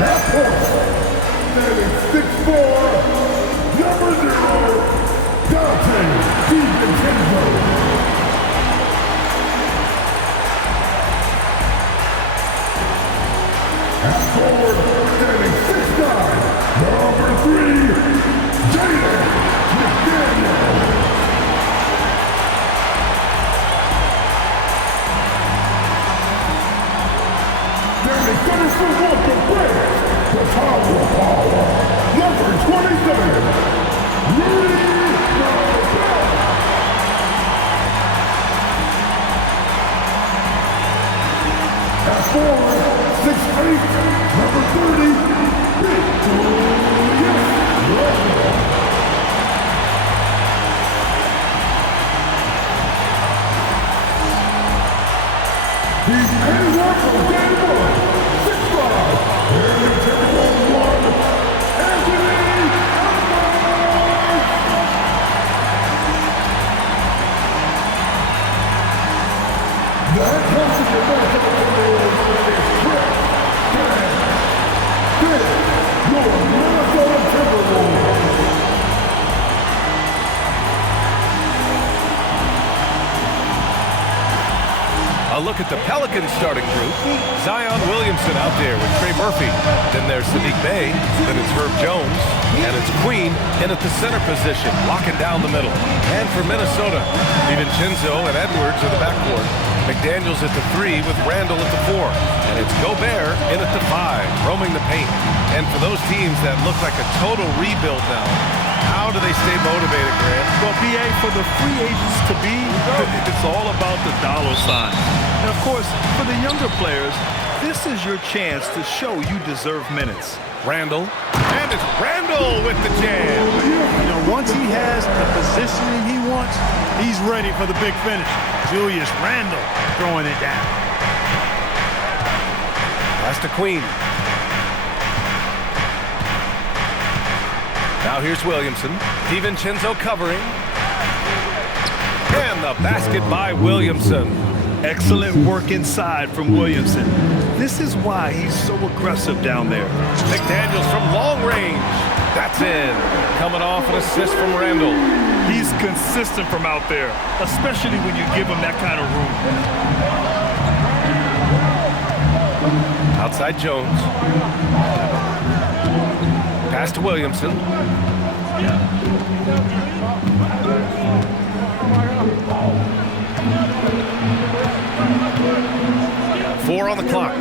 Standing 6'4", number 0, Dante DiVincenzo. At forward, standing 6'9", number 3, Jaden McDaniel. Standing 7'1" from France, the Tower of Power, number 27, Rudy Gobert. At forward, 6'8", number 30, Julius. He's anyone from day one, 6'5", and the Timberwolves 1, Anthony Edwards. That comes to the back of the Timberwolves with his trip. This, your Minnesota Timberwolves. A look at the Pelicans starting group. Zion Williamson out there with Trey Murphy. Then there's Saddiq Bey. Then it's Herb Jones. And it's Queen in at the center position, locking down the middle. And for Minnesota, DiVincenzo and Edwards are the backcourt. McDaniels at the 3 with Randle at the 4. And it's Gobert in at the 5, roaming the paint. And for those teams that look like a total rebuild now, how do they stay motivated, Grant? Well, BA, for the free agents to be, it's all about the dollar sign. And, of course, for the younger players, this is your chance to show you deserve minutes. Randle. And it's Randle with the jam. You know, once he has the positioning he wants, he's ready for the big finish. Julius Randle throwing it down. Pass to Queen. Now here's Williamson. DiVincenzo covering. And the basket by Williamson. Excellent work inside from Williamson. This is why he's so aggressive down there. McDaniels from long range. That's in. Coming off an assist from Randle. He's consistent from out there, especially when you give him that kind of room. Outside Jones. Pass to Williamson. Four on the clock.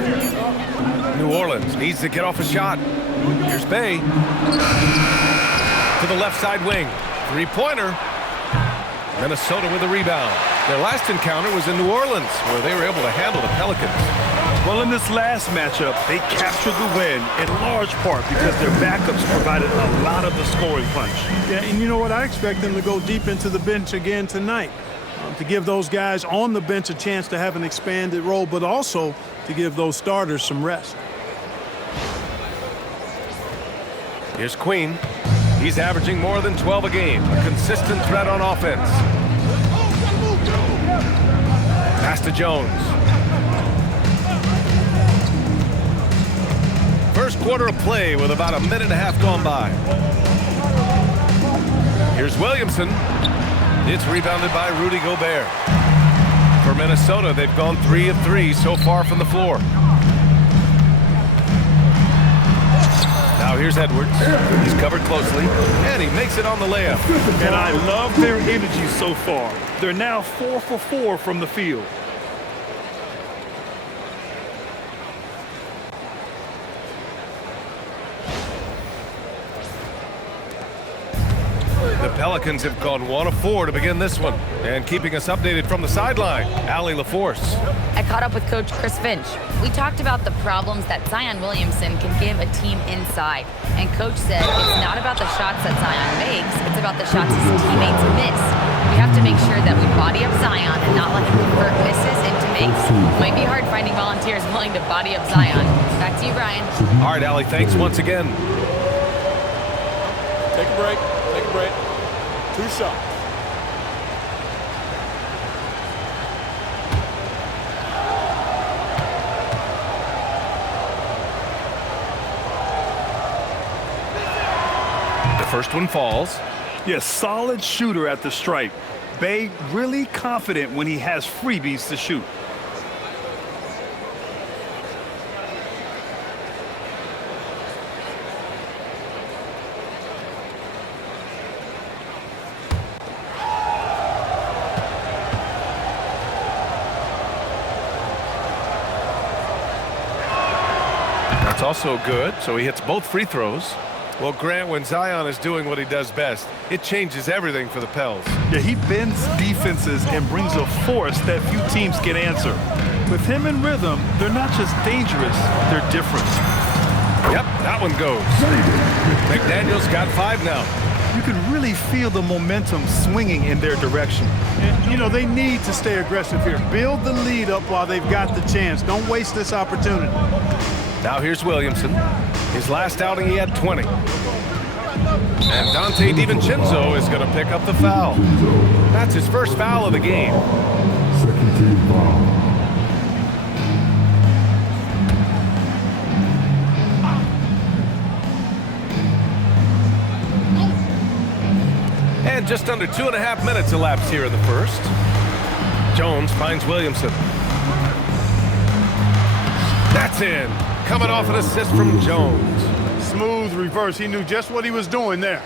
New Orleans needs to get off a shot. Here's Bey. To the left side wing. Three-pointer. Minnesota with a rebound. Their last encounter was in New Orleans, where they were able to handle the Pelicans. Well, in this last matchup, they captured the win in large part because their backups provided a lot of the scoring punch. Yeah, and you know what? I expect them to go deep into the bench again tonight. To give those guys on the bench a chance to have an expanded role, but also to give those starters some rest. Here's Queen. He's averaging more than 12 a game. A consistent threat on offense. Pass to Jones. First quarter of play with about a minute and a half gone by. Here's Williamson. It's rebounded by Rudy Gobert. For Minnesota, they've gone 3 of 3 so far from the floor. Now here's Edwards. He's covered closely, and he makes it on the layup. And I love their energy so far. They're now 4 for 4 from the field. The Pelicans have gone 1 of 4 to begin this one. And keeping us updated from the sideline, Allie LaForce. I caught up with Coach Chris Finch. We talked about the problems that Zion Williamson can give a team inside. And Coach said it's not about the shots that Zion makes, it's about the shots his teammates miss. We have to make sure that we body up Zion and not let him convert misses into makes. It might be hard finding volunteers willing to body up Zion. Back to you, Brian. All right, Allie, thanks once again. Take a break. Take a break. 2 shots. First one falls. Yes, solid shooter at the stripe. Bey really confident when he has freebies to shoot. That's also good, so he hits both free throws. Well, Grant, when Zion is doing what he does best, it changes everything for the Pels. Yeah, he bends defenses and brings a force that few teams can answer. With him in rhythm, they're not just dangerous, they're different. Yep, that one goes. McDaniel's got 5 now. You can really feel the momentum swinging in their direction. And, you know, they need to stay aggressive here. Build the lead up while they've got the chance. Don't waste this opportunity. Now here's Williamson. His last outing, he had 20. And Dante DiVincenzo is going to pick up the foul. That's his first foul of the game. Second team foul. And just under 2.5 minutes elapsed here in the first. Jones finds Williamson. That's in. Coming off an assist from Jones. Smooth reverse. He knew just what he was doing there.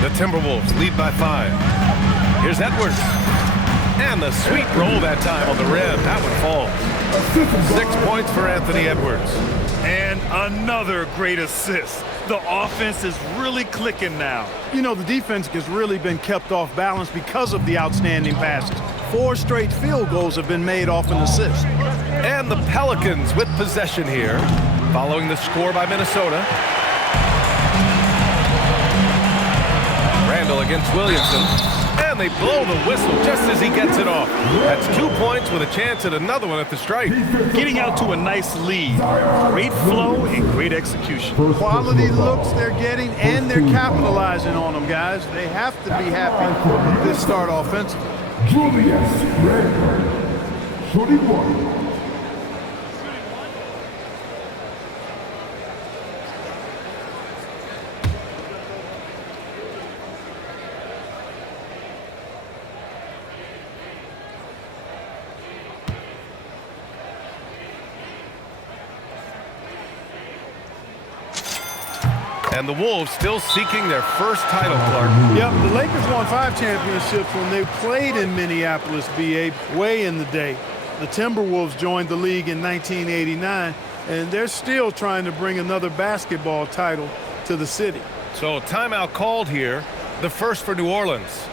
The Timberwolves lead by 5. Here's Edwards. And the sweet roll that time on the rim. That one falls. 6 points for Anthony Edwards. And another great assist. The offense is really clicking now. You know, the defense has really been kept off balance because of the outstanding passes. 4 straight field goals have been made off an assist. And the Pelicans with possession here, following the score by Minnesota. Randle against Williamson. And they blow the whistle just as he gets it off. That's 2 points with a chance at another one at the stripe. Getting out to a nice lead. Great flow and great execution. Quality looks they're getting, and they're capitalizing on them, guys. They have to be happy with this start offensively. Julius Randle. Shooting 1. And the Wolves still seeking their first title, Clark. Yep, the Lakers won 5 championships when they played in Minneapolis, BA, way in the day. The Timberwolves joined the league in 1989, and they're still trying to bring another basketball title to the city. So timeout called here, the first for New Orleans.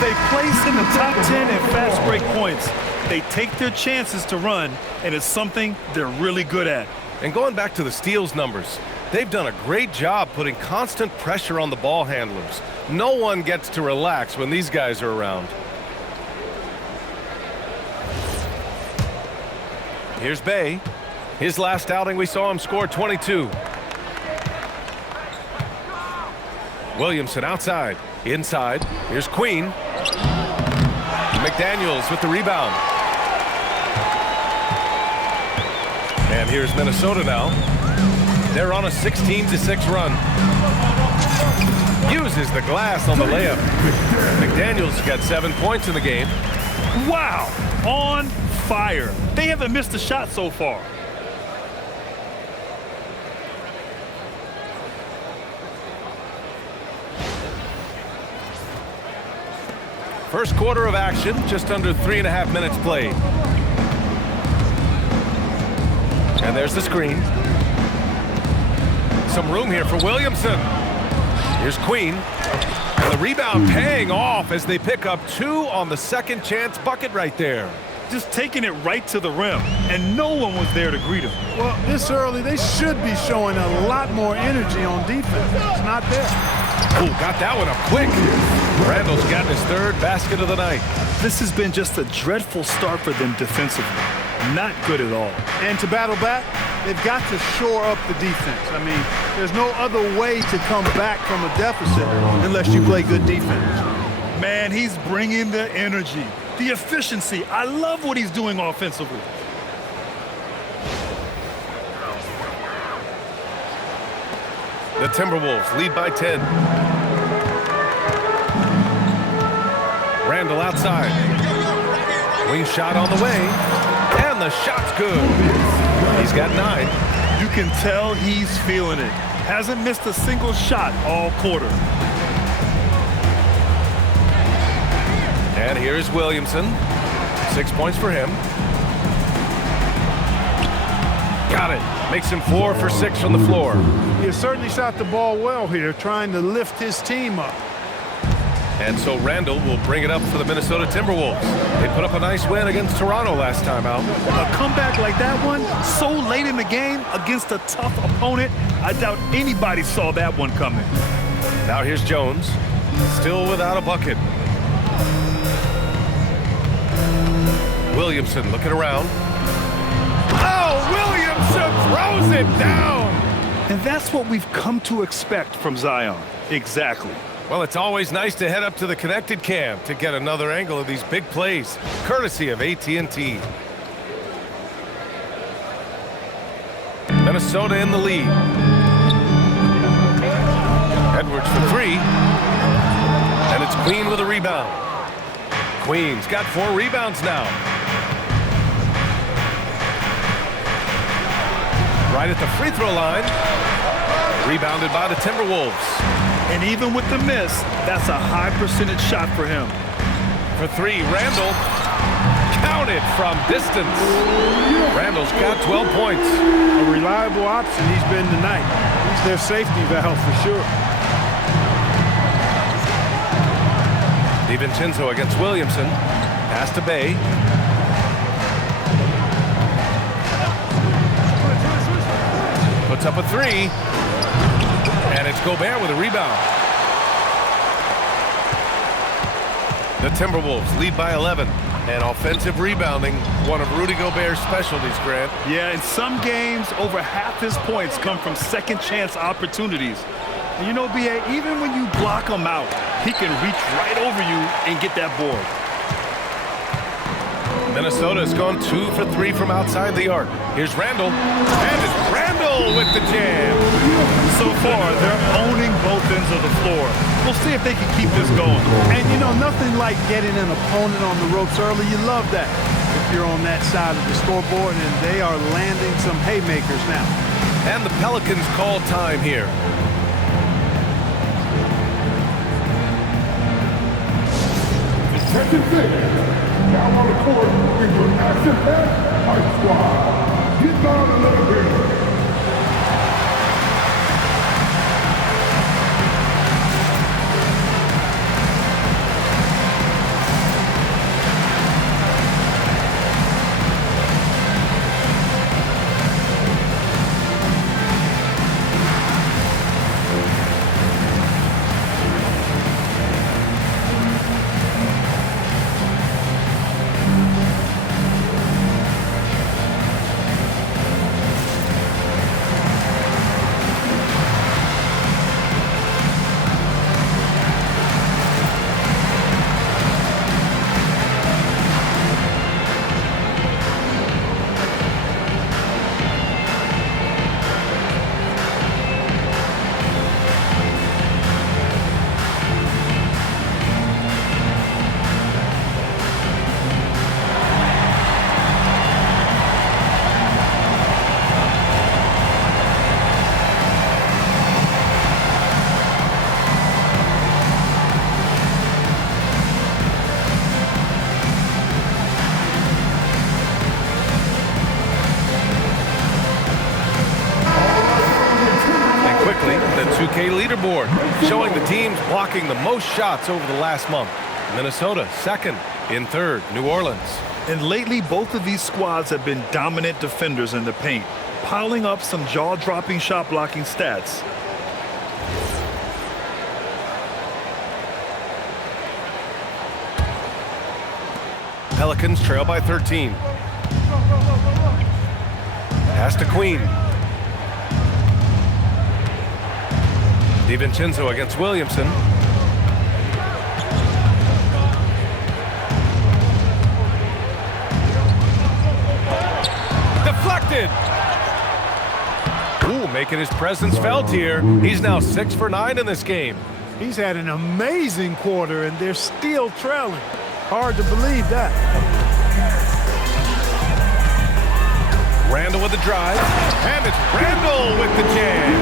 They place in the top 10 in fast break points. They take their chances to run, and it's something they're really good at. And going back to the steals numbers, they've done a great job putting constant pressure on the ball handlers. No one gets to relax when these guys are around. Here's Bey. His last outing, we saw him score 22. Williamson outside, inside. Here's Queen. McDaniels with the rebound. And here's Minnesota now. They're on a 16-6 run. Uses the glass on the layup. McDaniels got 7 points in the game. Wow, on fire. They haven't missed a shot so far. First quarter of action, just under 3.5 minutes played. And there's the screen. Some room here for Williamson. Here's Queen. And the rebound paying off as they pick up 2 on the second chance bucket right there. Just taking it right to the rim, and no one was there to greet him. Well, this early, they should be showing a lot more energy on defense. It's not there. Ooh, got that one up quick. Randle's gotten his 3rd basket of the night. This has been just a dreadful start for them defensively. Not good at all. And to battle back, they've got to shore up the defense. I mean, there's no other way to come back from a deficit unless you play good defense. Man, he's bringing the energy, the efficiency. I love what he's doing offensively. The Timberwolves lead by 10. Randle outside. Wing shot on the way. And the shot's good. He's got 9. You can tell he's feeling it. Hasn't missed a single shot all quarter. And here's Williamson. 6 points for him. Got it. Makes him 4 for 6 from the floor. He certainly shot the ball well here, trying to lift his team up. And so Randle will bring it up for the Minnesota Timberwolves. They put up a nice win against Toronto last time out. A comeback like that one, so late in the game against a tough opponent, I doubt anybody saw that one coming. Now here's Jones, still without a bucket. Williamson looking around. Oh, Williamson throws it down! And that's what we've come to expect from Zion. Exactly. Well, it's always nice to head up to the connected cam to get another angle of these big plays, courtesy of AT&T. Minnesota in the lead. Edwards for 3. And it's Queen with a rebound. Queen's got 4 rebounds now. Right at the free throw line. Rebounded by the Timberwolves. And even with the miss, that's a high percentage shot for him. For 3, Randle. Counted from distance. Randle's got 12 points. A reliable option he's been tonight. He's their safety valve for sure. DiVincenzo against Williamson. Pass to Bay. Puts up a 3. And it's Gobert with a rebound. The Timberwolves lead by 11. And offensive rebounding, one of Rudy Gobert's specialties, Grant. Yeah, in some games, over half his points come from second chance opportunities. And you know, B.A., even when you block him out, he can reach right over you and get that board. Minnesota's gone 2 for 3 from outside the arc. Here's Randle. And it's Randle with the jam. So far, they're owning both ends of the floor. We'll see if they can keep this going. And, you know, nothing like getting an opponent on the ropes early. You love that if you're on that side of the scoreboard, and they are landing some haymakers now. And the Pelicans call time here. Second thing. Now on the court is your action-packed Hype Squad. Get down and let them hear it. leaderboard, showing the teams blocking the most shots over the last month. Minnesota second. In third, New Orleans. And lately, both of these squads have been dominant defenders in the paint, piling up some jaw-dropping shot-blocking stats. Pelicans trail by 13. Pass to Queen. DiVincenzo against Williamson. Deflected. Ooh, making his presence felt here. He's now 6 for 9 in this game. He's had an amazing quarter, and they're still trailing. Hard to believe that. Randle with the drive, and it's Randle with the jam.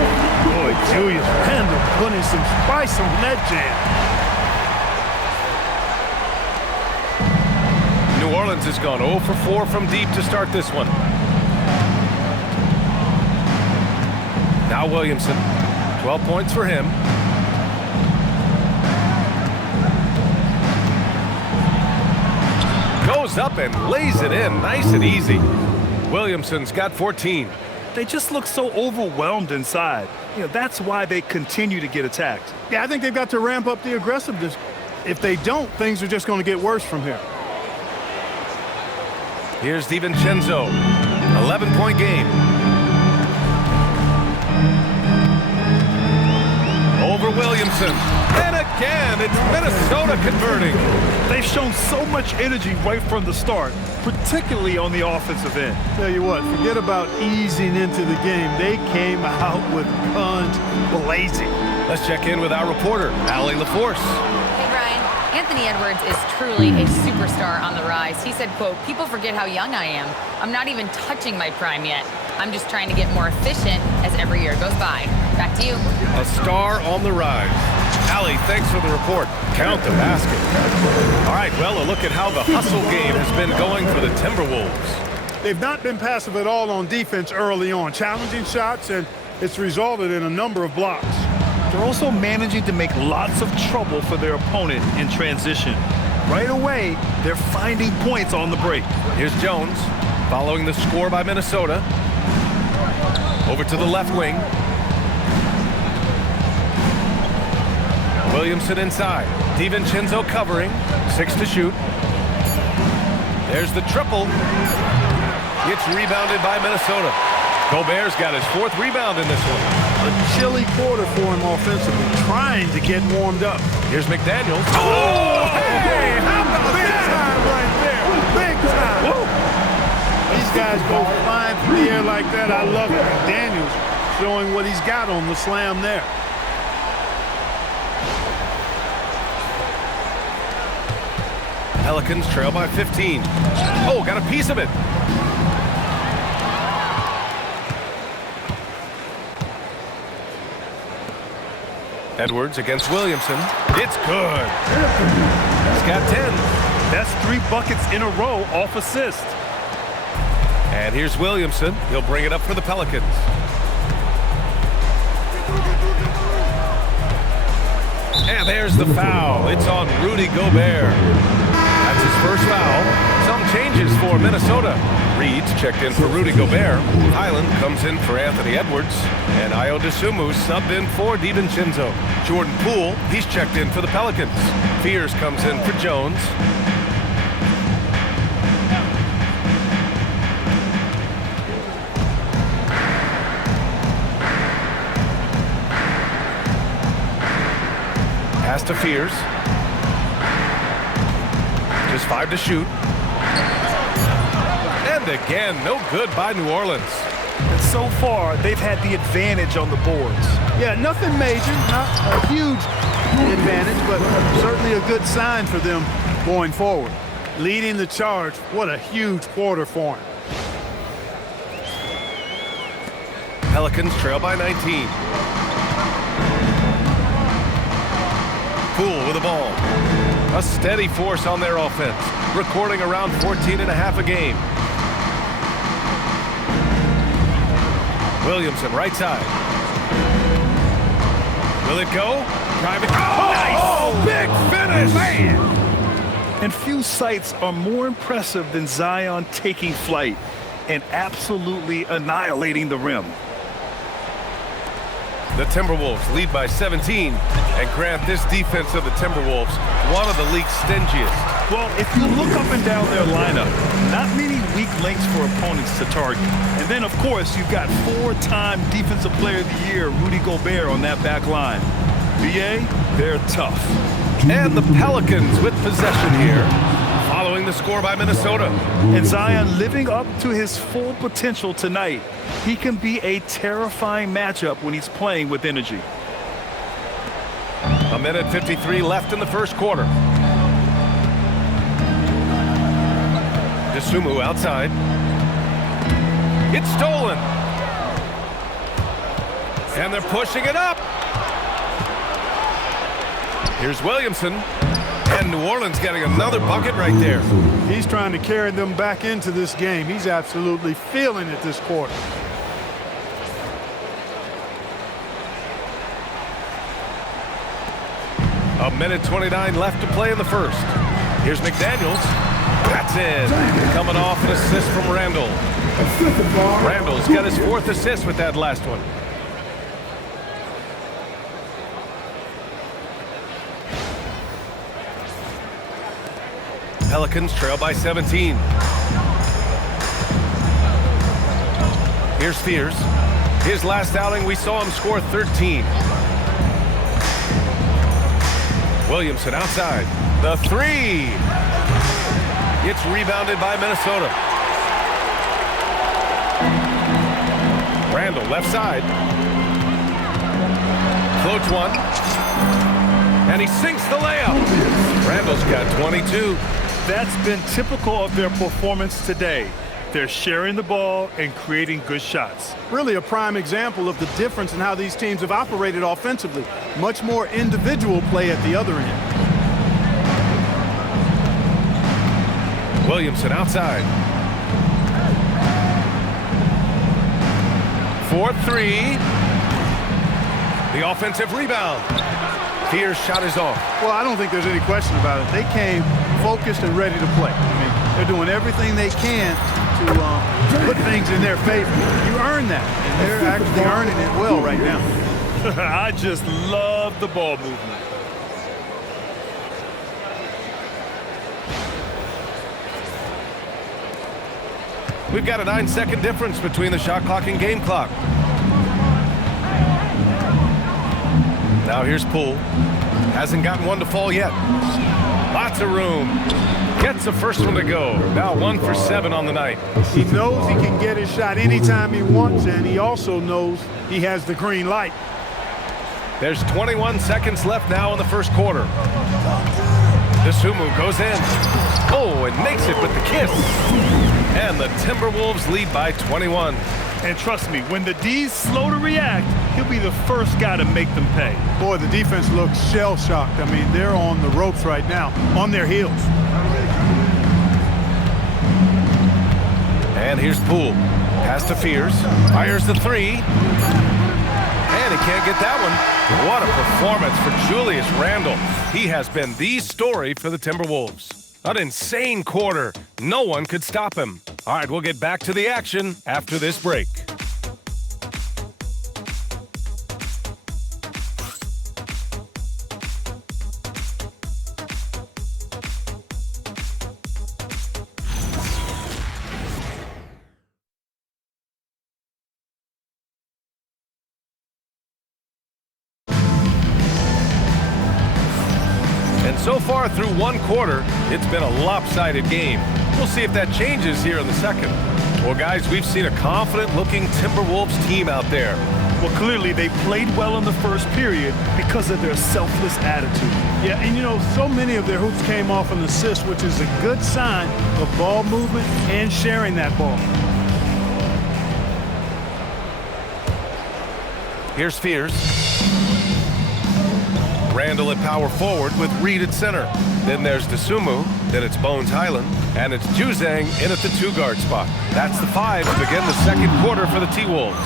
Boy, Julius Randle putting some spice on that jam. New Orleans has gone 0 for 4 from deep to start this one. Now Williamson, 12 points for him. Goes up and lays it in, nice and easy. Williamson's got 14. They just look so overwhelmed inside. That's why they continue to get attacked. Yeah, I think they've got to ramp up the aggressiveness. If they don't, things are just going to get worse from here. Here's DiVincenzo, 11-point game. Over Williamson, and again, it's Minnesota converting. They've shown so much energy right from the start, particularly on the offensive end. Tell you what, forget about easing into the game. They came out with guns blazing. Let's check in with our reporter, Allie LaForce. Hey, Brian. Anthony Edwards is truly a superstar on the rise. He said, quote, "People forget how young I am. I'm not even touching my prime yet. I'm just trying to get more efficient as every year goes by." Back to you. A star on the rise. Allie, thanks for the report. Count the basket. All right, well, a look at how the hustle game has been going for the Timberwolves. They've not been passive at all on defense early on. Challenging shots, and it's resulted in a number of blocks. They're also managing to make lots of trouble for their opponent in transition. Right away, they're finding points on the break. Here's Jones, following the score by Minnesota. Over to the left wing. Williamson inside. DiVincenzo covering. 6 to shoot. There's the triple. It's rebounded by Minnesota. Gobert's got his 4th rebound in this one. A chilly quarter for him offensively, trying to get warmed up. Here's McDaniels. Oh, hey, how about Big time right there. Big time. Woo. These guys go flying through the air like that. I love it. McDaniels showing what he's got on the slam there. Pelicans trail by 15. Oh, got a piece of it. Edwards against Williamson. It's good. He's got 10. That's 3 buckets in a row off assist. And here's Williamson. He'll bring it up for the Pelicans. And there's the foul. It's on Rudy Gobert. That's his first foul. Some changes for Minnesota. Reed's checked in for Rudy Gobert. Highland comes in for Anthony Edwards. And Ayo Dosunmu subbed in for DiVincenzo. Jordan Poole, he's checked in for the Pelicans. Fears comes in for Jones. Pass to Fears. Just 5 to shoot. And again, no good by New Orleans. And so far, they've had the advantage on the boards. Yeah, nothing major, not a huge advantage, but certainly a good sign for them going forward. Leading the charge, what a huge quarter for him. Pelicans trail by 19. Poole with the ball. A steady force on their offense, recording around 14.5 a game. Williamson, right side. Will it go? Driving. Oh, nice! Big finish! Man! And few sights are more impressive than Zion taking flight and absolutely annihilating the rim. The Timberwolves lead by 17, and grant this defense of the Timberwolves one of the league's stingiest. Well, if you look up and down their lineup, not many weak links for opponents to target. And then, of course, you've got four-time Defensive Player of the Year, Rudy Gobert, on that back line. BA, they're tough. And the Pelicans with possession here, following the score by Minnesota. And Zion living up to his full potential tonight. He can be a terrifying matchup when he's playing with energy. A minute 53 left in the first quarter. Dosunmu outside. It's stolen. And they're pushing it up. Here's Williamson. And New Orleans getting another bucket right there. He's trying to carry them back into this game. He's absolutely feeling it this quarter. A minute 29 left to play in the first. Here's McDaniels. That's in. Coming off an assist from Randle. Randle's got his fourth assist with that last one. Pelicans trail by 17. Here's Fears. His last outing, we saw him score 13. Williamson outside. The three. It's rebounded by Minnesota. Randle left side. Floats one. And he sinks the layup. Randle's got 22. That's been typical of their performance today. They're sharing the ball and creating good shots. Really a prime example of the difference in how these teams have operated offensively. Much more individual play at the other end. Williamson outside. 4-3. The offensive rebound. Fear's shot is off. Well, I don't think there's any question about it. They came focused and ready to play. I mean, they're doing everything they can to put things in their favor. You earn that, and they're actually earning it well right now. I just love the ball movement. We've got a 9-second difference between the shot clock and game clock. Now here's Poole. Hasn't gotten one to fall yet. Lots of room. Gets the first one to go. Now 1 for 7 on the night. He knows he can get his shot anytime he wants, and he also knows he has the green light. There's 21 seconds left now in the first quarter. Dosunmu goes in. Oh, and makes it with the kiss. And the Timberwolves lead by 21. And trust me, when the D's slow to react, he'll be the first guy to make them pay. Boy, the defense looks shell-shocked. I mean, they're on the ropes right now, on their heels. And here's Poole. Pass to Fears. Fires the three. And he can't get that one. What a performance for Julius Randle. He has been the story for the Timberwolves. An insane quarter. No one could stop him. All right, we'll get back to the action after this break. So far through one quarter, it's been a lopsided game. We'll see if that changes here in the second. Well, guys, we've seen a confident-looking Timberwolves team out there. Well, clearly they played well in the first period because of their selfless attitude. Yeah, and you know, so many of their hoops came off an assist, which is a good sign of ball movement and sharing that ball. Here's Fears. Randle at power forward with Reed at center. Then there's Dosunmu, then it's Bones Highland, and it's Juzang in at the 2-guard spot. That's the 5 to begin the second quarter for the T-Wolves.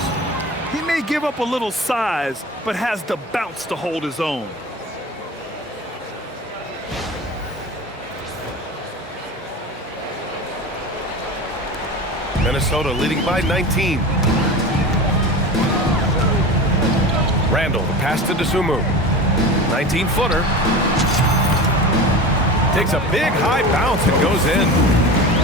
He may give up a little size, but has the bounce to hold his own. Minnesota leading by 19. Randle, the pass to Dosunmu. 19-footer. Takes a big high bounce and goes in.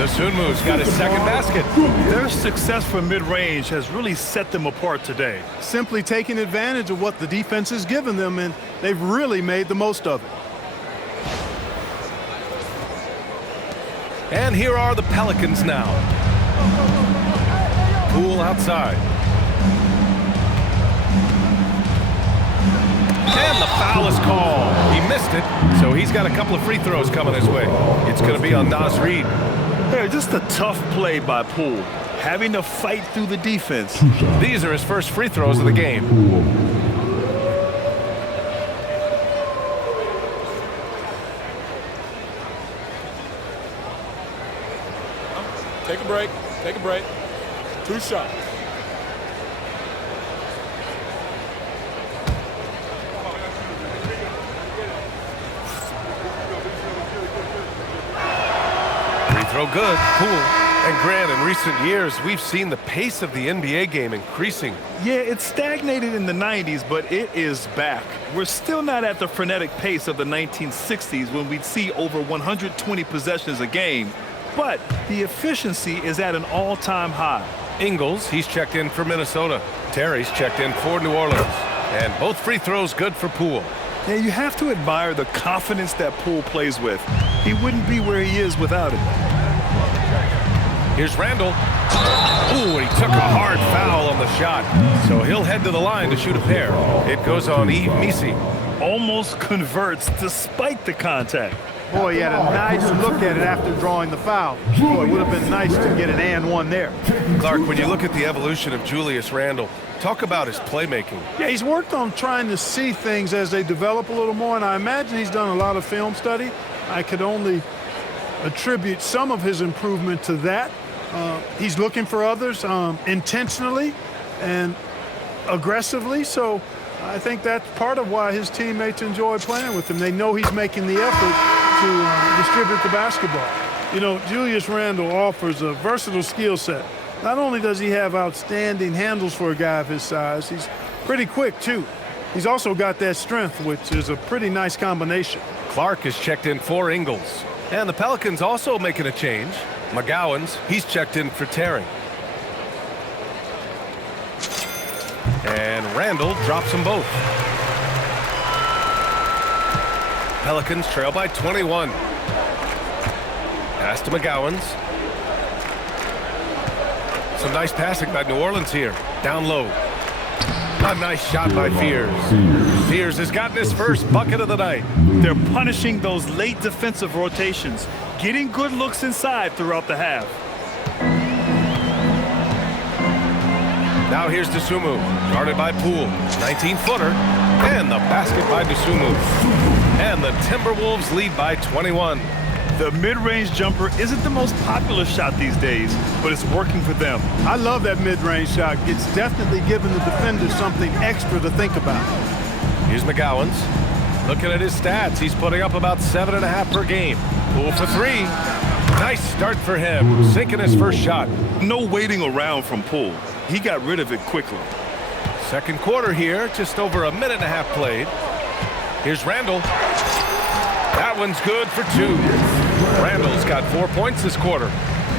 Dosunmu's got his second basket. Their success from mid-range has really set them apart today. Simply taking advantage of what the defense has given them, and they've really made the most of it. And here are the Pelicans now. Poole outside. And the foul is called. He missed it, so he's got a couple of free throws coming his way. It's going to be on Nas Reed. Yeah, just a tough play by Poole, having to fight through the defense. These are his first free throws of the game. Take a break. Take a break. 2 shots. Free throw good. Poole. And Grant, in recent years, we've seen the pace of the NBA game increasing. Yeah, it stagnated in the 90s, but it is back. We're still not at the frenetic pace of the 1960s when we'd see over 120 possessions a game, but the efficiency is at an all-time high. Ingles, he's checked in for Minnesota. Terry's checked in for New Orleans. And both free throws good for Poole. Yeah, you have to admire the confidence that Poole plays with. He wouldn't be where he is without it. Here's Randle. Ooh, and he took a hard foul on the shot. So he'll head to the line to shoot a pair. It goes on Yves Missi. Almost converts despite the contact. Boy, he had a nice look at it after drawing the foul. Boy, it would have been nice to get an and one there. Clark, when you look at the evolution of Julius Randle, talk about his playmaking. Yeah, he's worked on trying to see things as they develop a little more, and I imagine he's done a lot of film study. I could only attribute some of his improvement to that. He's looking for others intentionally and aggressively, so I think that's part of why his teammates enjoy playing with him. They know he's making the effort to distribute the basketball. You know, Julius Randle offers a versatile skill set. Not only does he have outstanding handles for a guy of his size, he's pretty quick, too. He's also got that strength, which is a pretty nice combination. Clark is checked in for Ingles. And the Pelicans also making a change. McGowan's, he's checked in for Terry. And Randle drops them both. Pelicans trail by 21. Pass to McGowan's. Some nice passing by New Orleans here. Down low. A nice shot by Fears. Fears has gotten his first bucket of the night. They're punishing those late defensive rotations, getting good looks inside throughout the half. Now here's Dosunmu, guarded by Poole. 19-footer, and the basket by Dosunmu. And the Timberwolves lead by 21. The mid-range jumper isn't the most popular shot these days, but it's working for them. I love that mid-range shot. It's definitely giving the defender something extra to think about. Here's McGowan's. Looking at his stats, he's putting up about 7.5 per game. Poole for 3. Nice start for him, sinking his first shot. No waiting around from Poole. He got rid of it quickly. Second quarter here, just over a minute and a half played. Here's Randle. That one's good for 2. Randle's got 4 points this quarter.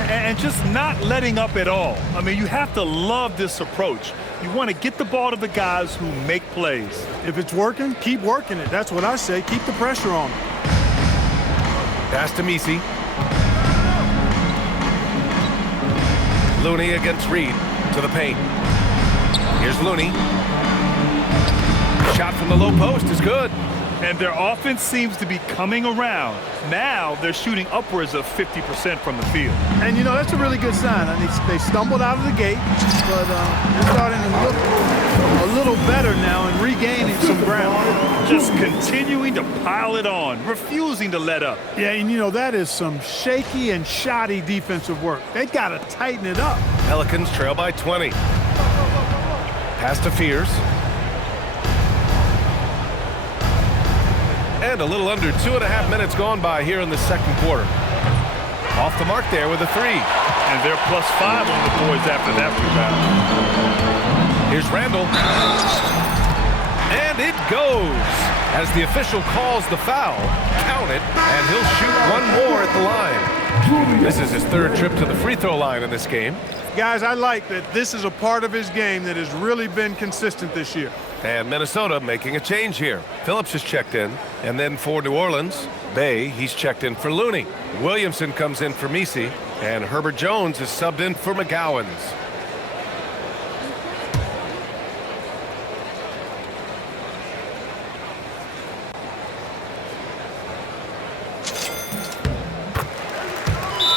And just not letting up at all. I mean, you have to love this approach. You want to get the ball to the guys who make plays. If it's working, keep working it. That's what I say. Keep the pressure on them. Pass to Missi. Looney against Reed to the paint. Here's Looney. Shot from the low post is good. And their offense seems to be coming around. Now they're shooting upwards of 50% from the field. And, you know, that's a really good sign. I mean, they stumbled out of the gate, but they're starting to look a little better now and regaining some ground. Just continuing to pile it on, refusing to let up. Yeah, and, you know, that is some shaky and shoddy defensive work. They got to tighten it up. Pelicans trail by 20. Pass to Fears. And a little under 2.5 minutes gone by here in the second quarter. Off the mark there with a three. And they're +5 on the boards after that rebound. Here's Randle. And it goes. As the official calls the foul, count it, and he'll shoot one more at the line. This is his third trip to the free throw line in this game. Guys, I like that this is a part of his game that has really been consistent this year. And Minnesota making a change here. Phillips is checked in. And then for New Orleans, Bay, he's checked in for Looney. Williamson comes in for Messi. And Herbert Jones is subbed in for McGowans.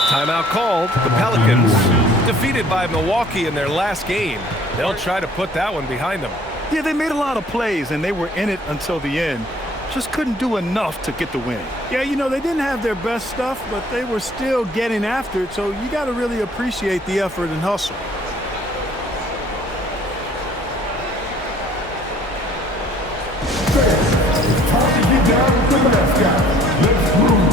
Timeout called. The Pelicans defeated by Milwaukee in their last game. They'll try to put that one behind them. Yeah, they made a lot of plays, and they were in it until the end. Just couldn't do enough to get the win. Yeah, you know, they didn't have their best stuff, but they were still getting after it, so you got to really appreciate the effort and hustle. It's time to get down with the mascot. Let's groove.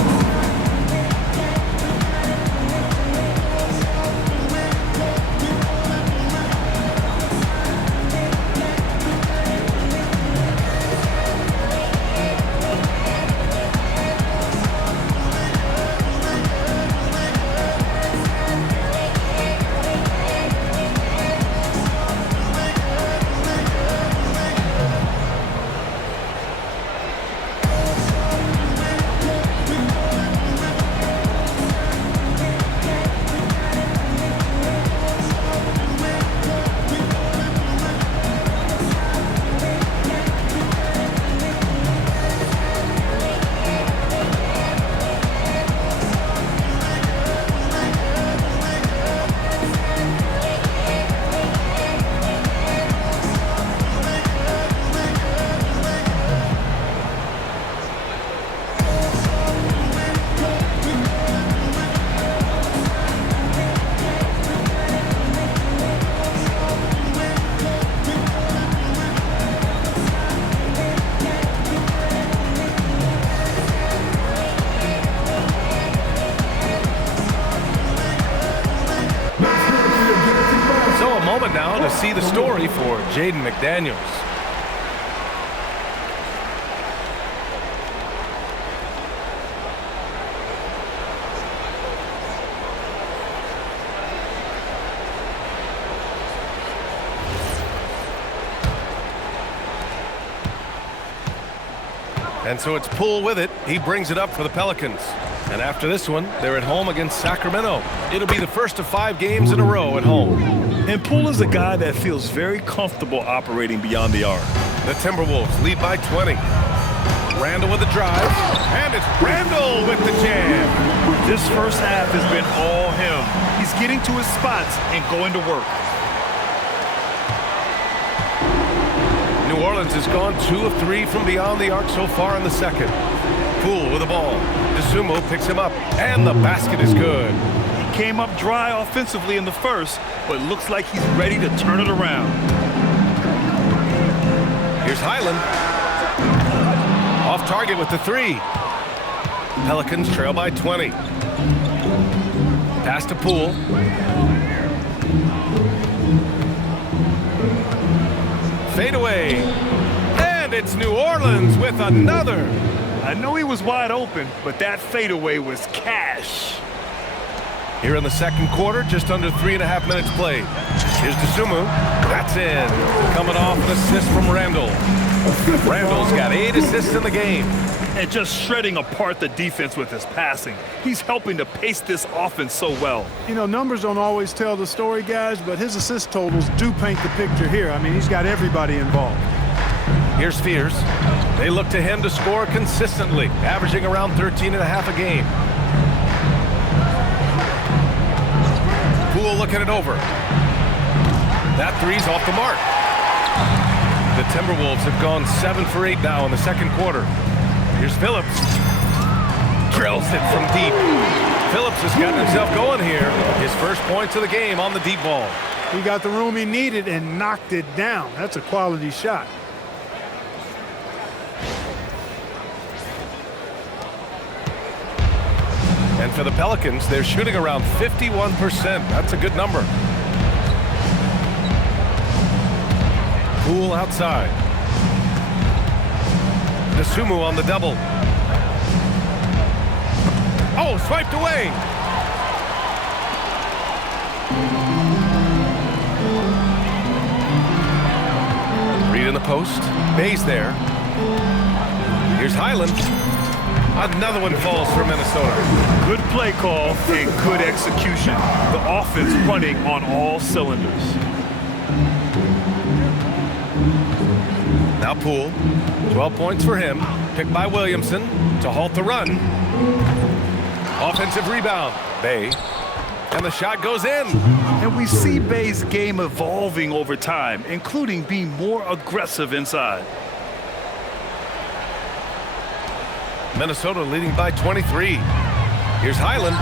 Now to see the story for Jaden McDaniels. And so it's Poole with it. He brings it up for the Pelicans. And after this one, they're at home against Sacramento. It'll be the first of 5 games in a row at home. And Poole is a guy that feels very comfortable operating beyond the arc. The Timberwolves lead by 20. Randle with the drive. And it's Randle with the jam. This first half has been all him. He's getting to his spots and going to work. New Orleans has gone 2 of 3 from beyond the arc so far in the second. Poole with the ball. DeSumo picks him up, and the basket is good. He came up dry offensively in the first, but looks like he's ready to turn it around. Here's Highland. Off target with the 3. Pelicans trail by 20. Pass to Poole. Fade away. And it's New Orleans with another. I know he was wide open, but that fadeaway was cash. Here in the second quarter, just under 3.5 minutes played. Here's DeSumo. That's in. Coming off an assist from Randle. Randle's got 8 assists in the game. And just shredding apart the defense with his passing. He's helping to pace this offense so well. You know, numbers don't always tell the story, guys, but his assist totals do paint the picture here. I mean, he's got everybody involved. Here's Fears. They look to him to score consistently, averaging around 13.5 a game. Poole looking it over. That 3's off the mark. The Timberwolves have gone 7 for 8 now in the second quarter. Here's Phillips. Drills it from deep. Phillips has gotten himself going here. His first points of the game on the deep ball. He got the room he needed and knocked it down. That's a quality shot. And for the Pelicans, they're shooting around 51%. That's a good number. Poole outside. Dosunmu on the double. Oh, swiped away. Reed in the post. Bay's there. Here's Highland. Another one falls for Minnesota. Good play call and good execution. The offense running on all cylinders. Now Poole. 12 points for him. Picked by Williamson to halt the run. Offensive rebound. Bay. And the shot goes in. And we see Bay's game evolving over time, including being more aggressive inside. Minnesota leading by 23. Here's Highland.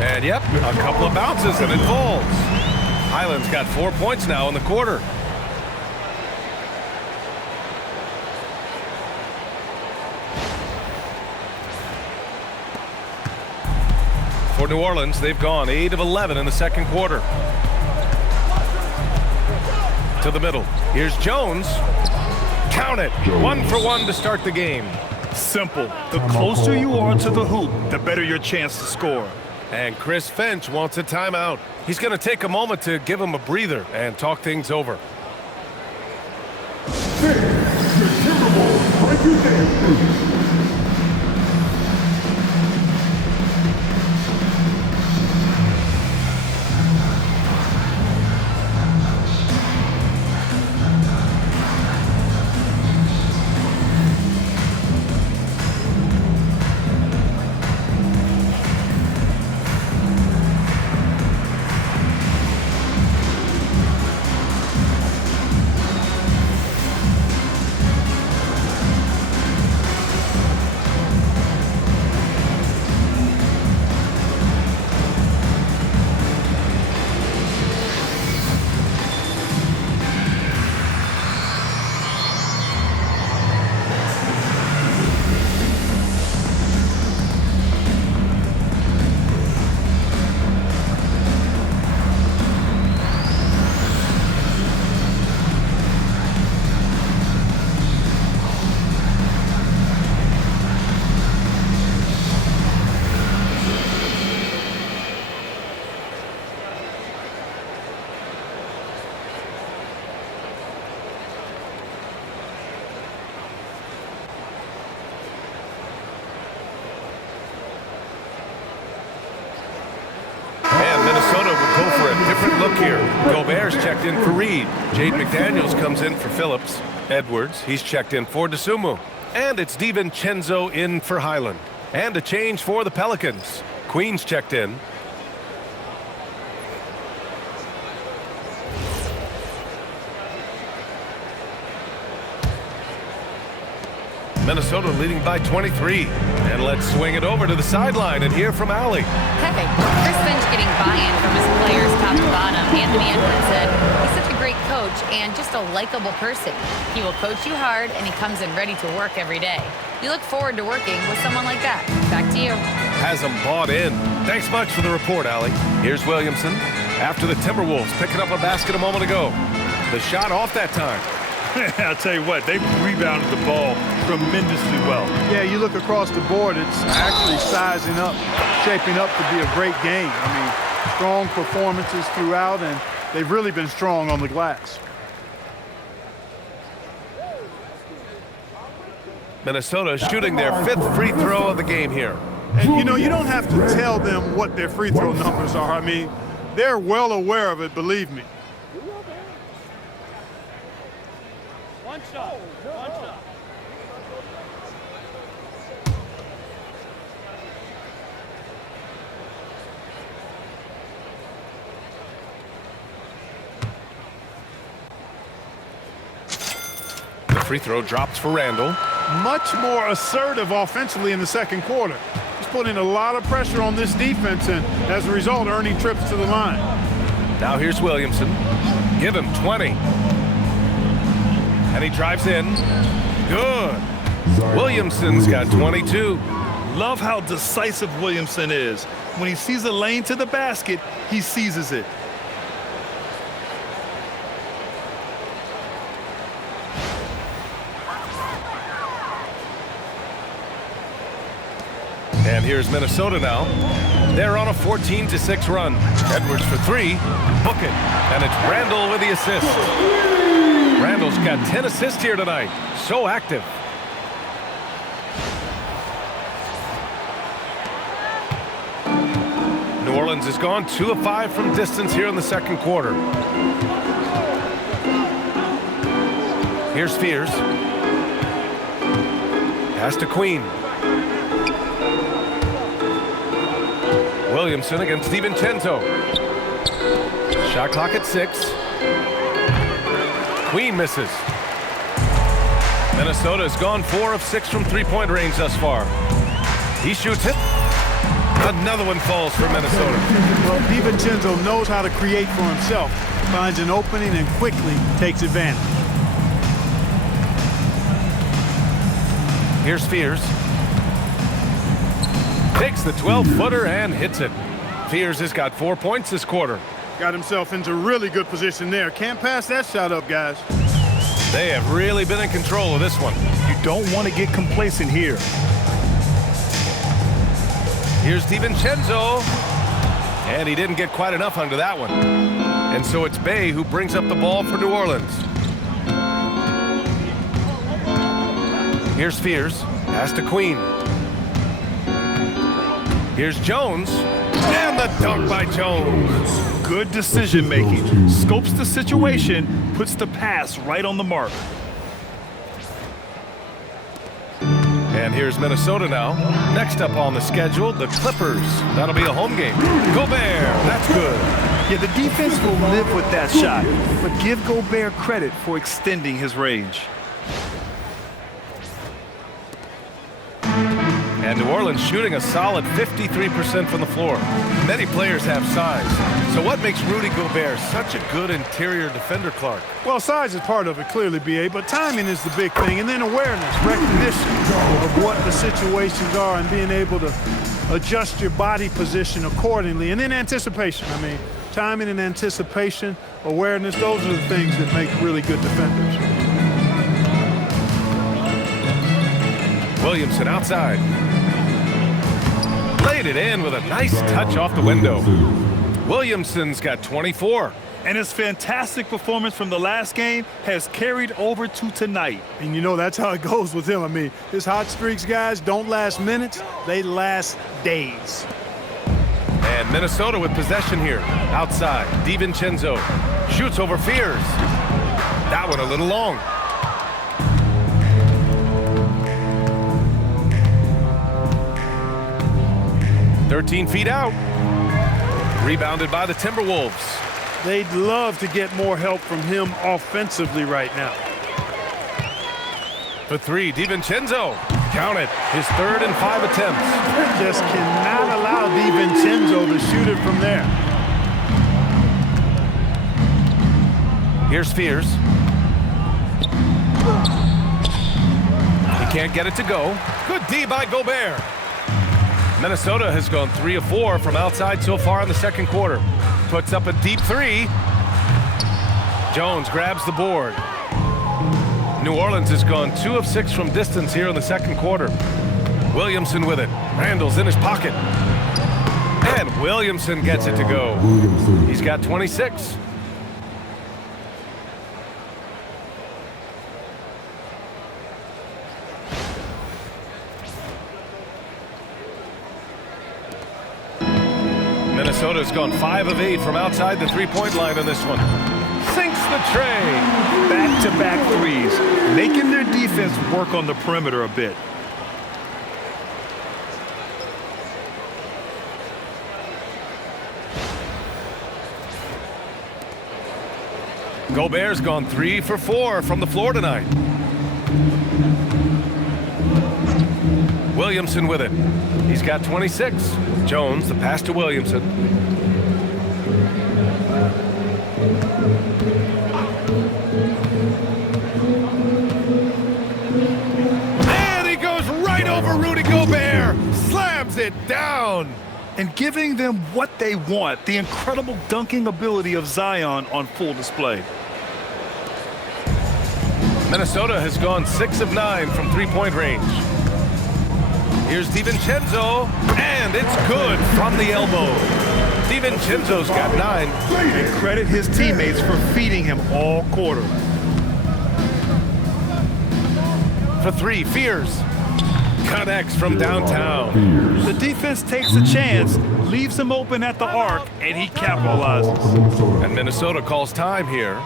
And yep, a couple of bounces and it falls. Highland's got 4 points now in the quarter. For New Orleans, they've gone 8 of 11 in the second quarter. To the middle. Here's Jones. Count it. 1 for 1 to start the game. Simple. The closer you are to the hoop, the better your chance to score. And Chris Finch wants a timeout. He's going to take a moment to give him a breather and talk things over. Six, the Timberwolves break your dance. Go for a different look here. Gobert's checked in for Reed. Jade McDaniels comes in for Phillips. Edwards, he's checked in for Dosunmu. And it's DiVincenzo in for Highland. And a change for the Pelicans. Queen's checked in. Minnesota leading by 23. And let's swing it over to the sideline and hear from Allie. Hey, Chris Finch getting buy-in from his players top to bottom. Anthony Edwards said he's such a great coach and just a likable person. He will coach you hard and he comes in ready to work every day. You look forward to working with someone like that. Back to you. Has them bought in. Thanks much for the report, Allie. Here's Williamson. After the Timberwolves picking up a basket a moment ago. The shot off that time. I'll tell you what, they rebounded the ball tremendously well. Yeah, you look across the board, it's actually sizing up, shaping up to be a great game. I mean, strong performances throughout, and they've really been strong on the glass. Minnesota shooting their 5th free throw of the game here. And, you know, you don't have to tell them what their free throw numbers are. I mean, they're well aware of it, believe me. One shot. The free throw drops for Randle. Much more assertive offensively in the second quarter. He's putting a lot of pressure on this defense and, as a result, earning trips to the line. Now here's Williamson. Give him 20. And he drives in. Good. Williamson's got 22. Love how decisive Williamson is. When he sees a lane to the basket, he seizes it. And here's Minnesota now. They're on a 14-6 run. Edwards for three. Book it. And it's Randle with the assist. Randle's got 10 assists here tonight. So active. New Orleans has gone 2 of 5 from distance here in the second quarter. Here's Fears. Pass to Queen. Williamson against DiVincenzo. Shot clock at 6. Queen misses. Minnesota has gone 4 of 6 from three-point range thus far. He shoots it. Another one falls for Minnesota. Well, DiVincenzo knows how to create for himself. Finds an opening and quickly takes advantage. Here's Fears. Takes the 12-footer and hits it. Fears has got 4 points this quarter. Got himself into really good position there. Can't pass that shot up, guys. They have really been in control of this one. You don't want to get complacent here. Here's DiVincenzo. And he didn't get quite enough under that one. And so it's Bay who brings up the ball for New Orleans. Here's Fears. Pass to Queen. Here's Jones. And the dunk by Jones. Good decision making. Scopes the situation, puts the pass right on the mark. And here's Minnesota now. Next up on the schedule, the Clippers. That'll be a home game. Gobert, that's good. Yeah, the defense will live with that shot, but give Gobert credit for extending his range. And New Orleans shooting a solid 53% from the floor. Many players have size. So what makes Rudy Gobert such a good interior defender, Clark? Well, size is part of it, clearly, B.A., but timing is the big thing. And then awareness, recognition of what the situations are and being able to adjust your body position accordingly. And then anticipation. I mean, timing and anticipation, awareness, those are the things that make really good defenders. Williamson outside. Laid it in with a nice touch off the window. Williamson's got 24. And his fantastic performance from the last game has carried over to tonight. And you know, that's how it goes with him. I mean, his hot streaks, guys, don't last minutes. They last days. And Minnesota with possession here. Outside, DiVincenzo shoots over Fears. That one a little long. "13 feet out." Rebounded by the Timberwolves. They'd love to get more help from him offensively right now. For three, DiVincenzo. Count it. His 3rd and 5 attempts. Just cannot allow DiVincenzo to shoot it from there. Here's Fears. He can't get it to go. Good D by Gobert. Minnesota has gone 3 of 4 from outside so far in the second quarter. Puts up a deep 3. Jones grabs the board. New Orleans has gone 2 of 6 from distance here in the second quarter. Williamson with it. Randle's in his pocket. And Williamson gets it to go. He's got 26. Minnesota's gone 5 of 8 from outside the three-point line in this one. Sinks the tray. Back-to-back threes, making their defense work on the perimeter a bit. Gobert's gone 3 for 4 from the floor tonight. Williamson with it. He's got 26. Jones, the pass to Williamson. And he goes right over Rudy Gobert. Slams it down. And giving them what they want, the incredible dunking ability of Zion on full display. Minnesota has gone 6 of 9 from three-point range. Here's DiVincenzo, and it's good from the elbow. DiVincenzo's got 9. And credit his teammates for feeding him all quarter. For 3, Fears. Connects from downtown. The defense takes a chance, leaves him open at the arc, and he capitalizes. And Minnesota calls time here.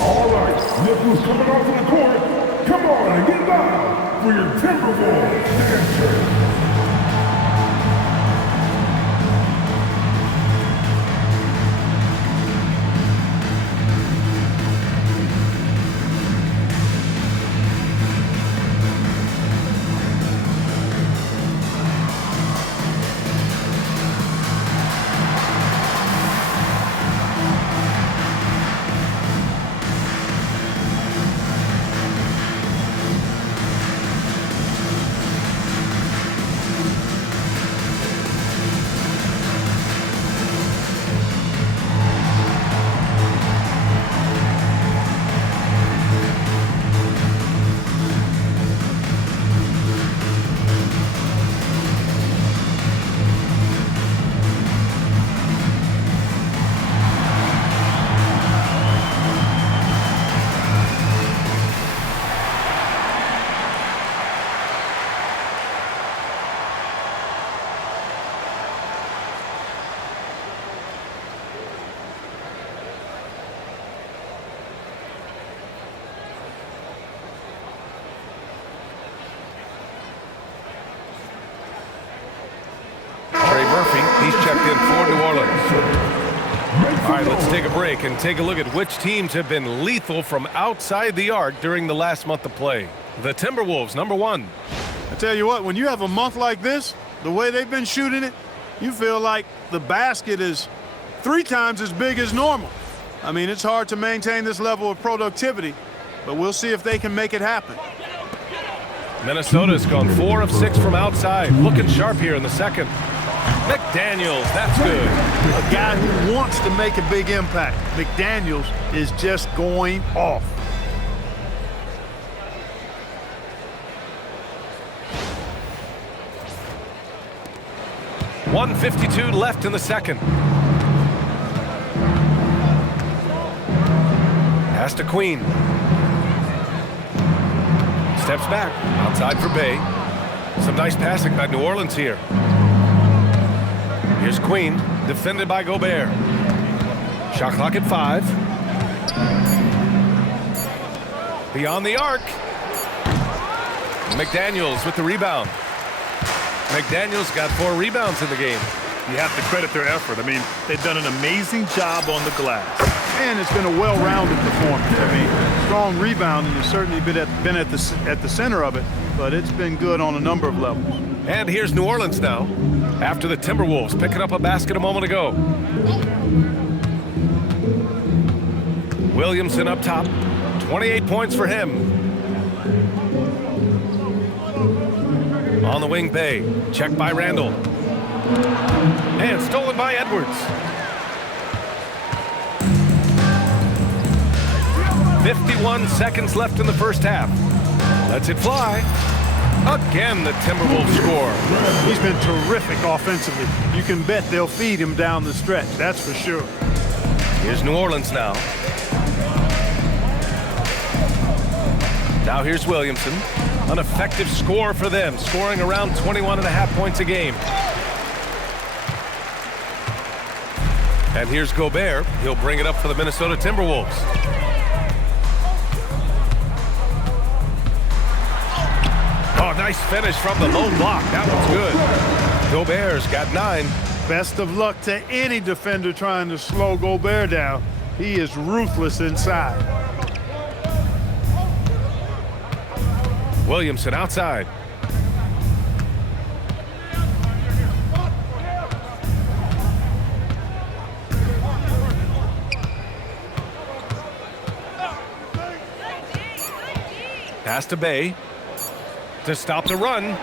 All right, look who's coming off of the court. Come on and get loud for your Timberwolves dancer. He's checked in for New Orleans. All right, let's take a break and take a look at which teams have been lethal from outside the arc during the last month of play. The Timberwolves, number 1. I tell you what, when you have a month like this, the way they've been shooting it, you feel like the basket is 3 times as big as normal. I mean, it's hard to maintain this level of productivity, but we'll see if they can make it happen. Minnesota's gone 4 of 6 from outside. Looking sharp here in the second. McDaniels, that's good. A guy who wants to make a big impact. McDaniels is just going off. .152 left in the second. Pass to Queen. Steps back, outside for Bay. Some nice passing by New Orleans here. Here's Queen, defended by Gobert. Shot clock at 5. Beyond the arc. McDaniels with the rebound. McDaniels got 4 rebounds in the game. You have to credit their effort. I mean, they've done an amazing job on the glass. And it's been a well-rounded performance. I mean, strong rebounding has certainly been at the center of it, but it's been good on a number of levels. And here's New Orleans now, after the Timberwolves picking up a basket a moment ago. Williamson up top, 28 points for him. On the wing, Bay, checked by Randle. And stolen by Edwards. 51 seconds left in the first half. Lets it fly. Again, the Timberwolves score. He's been terrific offensively. You can bet they'll feed him down the stretch, that's for sure. Here's New Orleans now. Now here's Williamson. An effective score for them, scoring around 21.5 points a game. And here's Gobert. He'll bring it up for the Minnesota Timberwolves. Oh, nice finish from the low block. That one's good. Gobert's got 9. Best of luck to any defender trying to slow Gobert down. He is ruthless inside. Williamson outside. Pass to Bay to stop the run.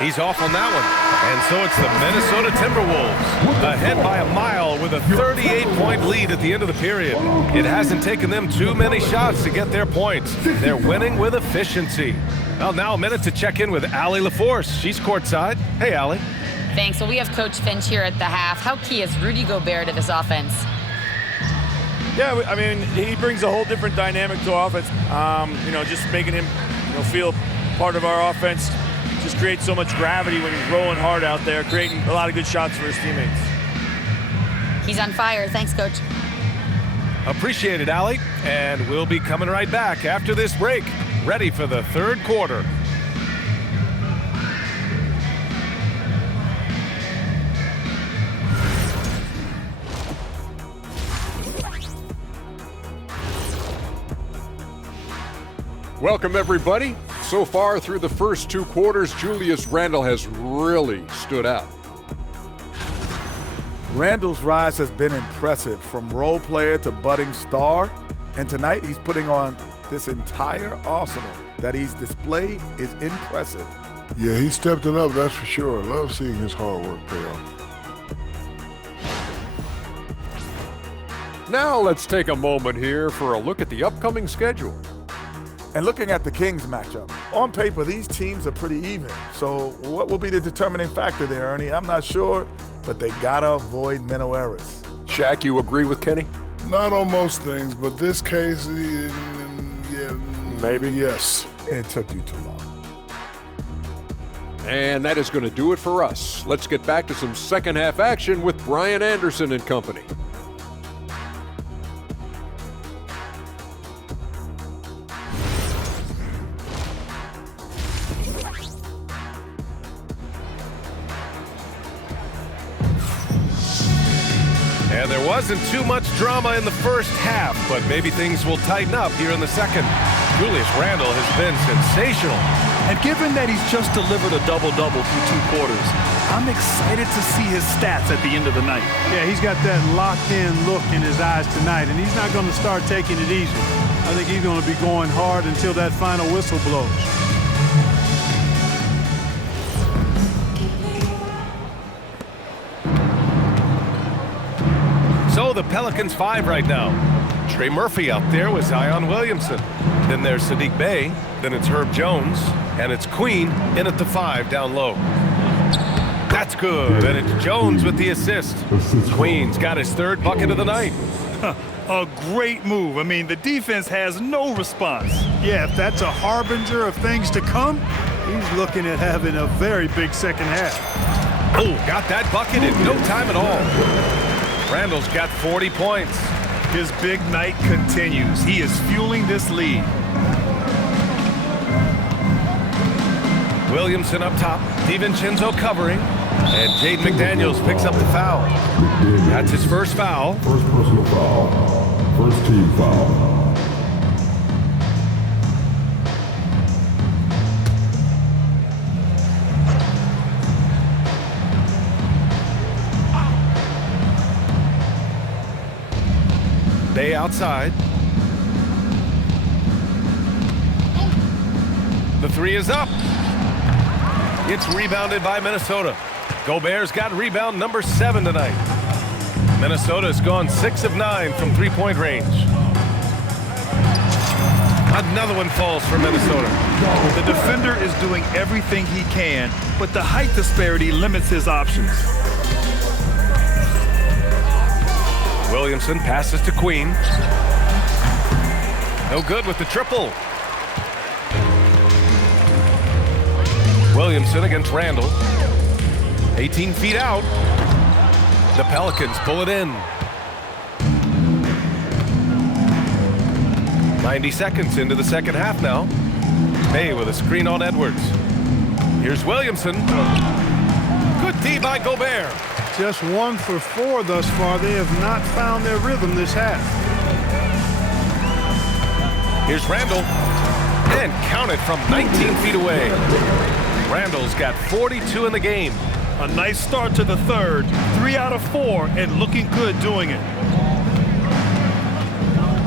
He's off on that one. And so it's the Minnesota Timberwolves ahead by a mile with a 38-point lead at the end of the period. It hasn't taken them too many shots to get their points. They're winning with efficiency. Well, now a minute to check in with Allie LaForce. She's courtside. Hey, Allie. Thanks. Well, we have Coach Finch here at the half. How key is Rudy Gobert to this offense? Yeah, I mean, he brings a whole different dynamic to offense. Just making him, feel part of our offense. Just creates so much gravity when he's rolling hard out there, creating a lot of good shots for his teammates. He's on fire. Thanks, Coach. Appreciate it, Allie. And we'll be coming right back after this break, ready for the third quarter. Welcome, everybody. So far through the first 2 quarters, Julius Randle has really stood out. Randle's rise has been impressive, from role player to budding star. And tonight he's putting on this entire arsenal that he's displayed is impressive. Yeah, he stepped it up, that's for sure. Love seeing his hard work pay off. Now let's take a moment here for a look at the upcoming schedule. And looking at the Kings matchup, on paper, these teams are pretty even. So what will be the determining factor there, Ernie? I'm not sure, but they gotta avoid mental errors. Shaq, you agree with Kenny? Not on most things, but this case, yeah, Maybe. yes. It took you too long. And that is going to do it for us. Let's get back to some second half action with Brian Anderson and company. And there wasn't too much drama in the first half, but maybe things will tighten up here in the second. Julius Randle has been sensational. And given that he's just delivered a double-double through 2 quarters, I'm excited to see his stats at the end of the night. Yeah, he's got that locked-in look in his eyes tonight, and he's not going to start taking it easy. I think he's going to be going hard until that final whistle blows. So the Pelicans 5 right now. Trey Murphy out there with Zion Williamson. Then there's Saddiq Bey. Then it's Herb Jones. And it's Queen in at the 5 down low. That's good. And it's Jones with the assist. Queen's got his 3rd bucket of the night. A great move. I mean, the defense has no response. Yeah, if that's a harbinger of things to come, he's looking at having a very big second half. Oh, got that bucket in no time at all. Randle's got 40 points. His big night continues. He is fueling this lead. Williamson up top. DiVincenzo covering. And Jaden McDaniels picks up the foul. That's his first foul. First personal foul. First team foul. Bay outside. The 3 is up. It's rebounded by Minnesota. Gobert's got rebound number 7 tonight. Minnesota's gone 6 of 9 from 3-point range. Another one falls for Minnesota. The defender is doing everything he can, but the height disparity limits his options. Williamson passes to Queen. No good with the triple. Williamson against Randle. 18 feet out. The Pelicans pull it in. 90 seconds into the second half now. Bay with a screen on Edwards. Here's Williamson. Good D by Gobert. Just 1 for 4 thus far. They have not found their rhythm this half. Here's Randle. And counted from 19 feet away. Randle's got 42 in the game. A nice start to the third. 3 out of 4 and looking good doing it.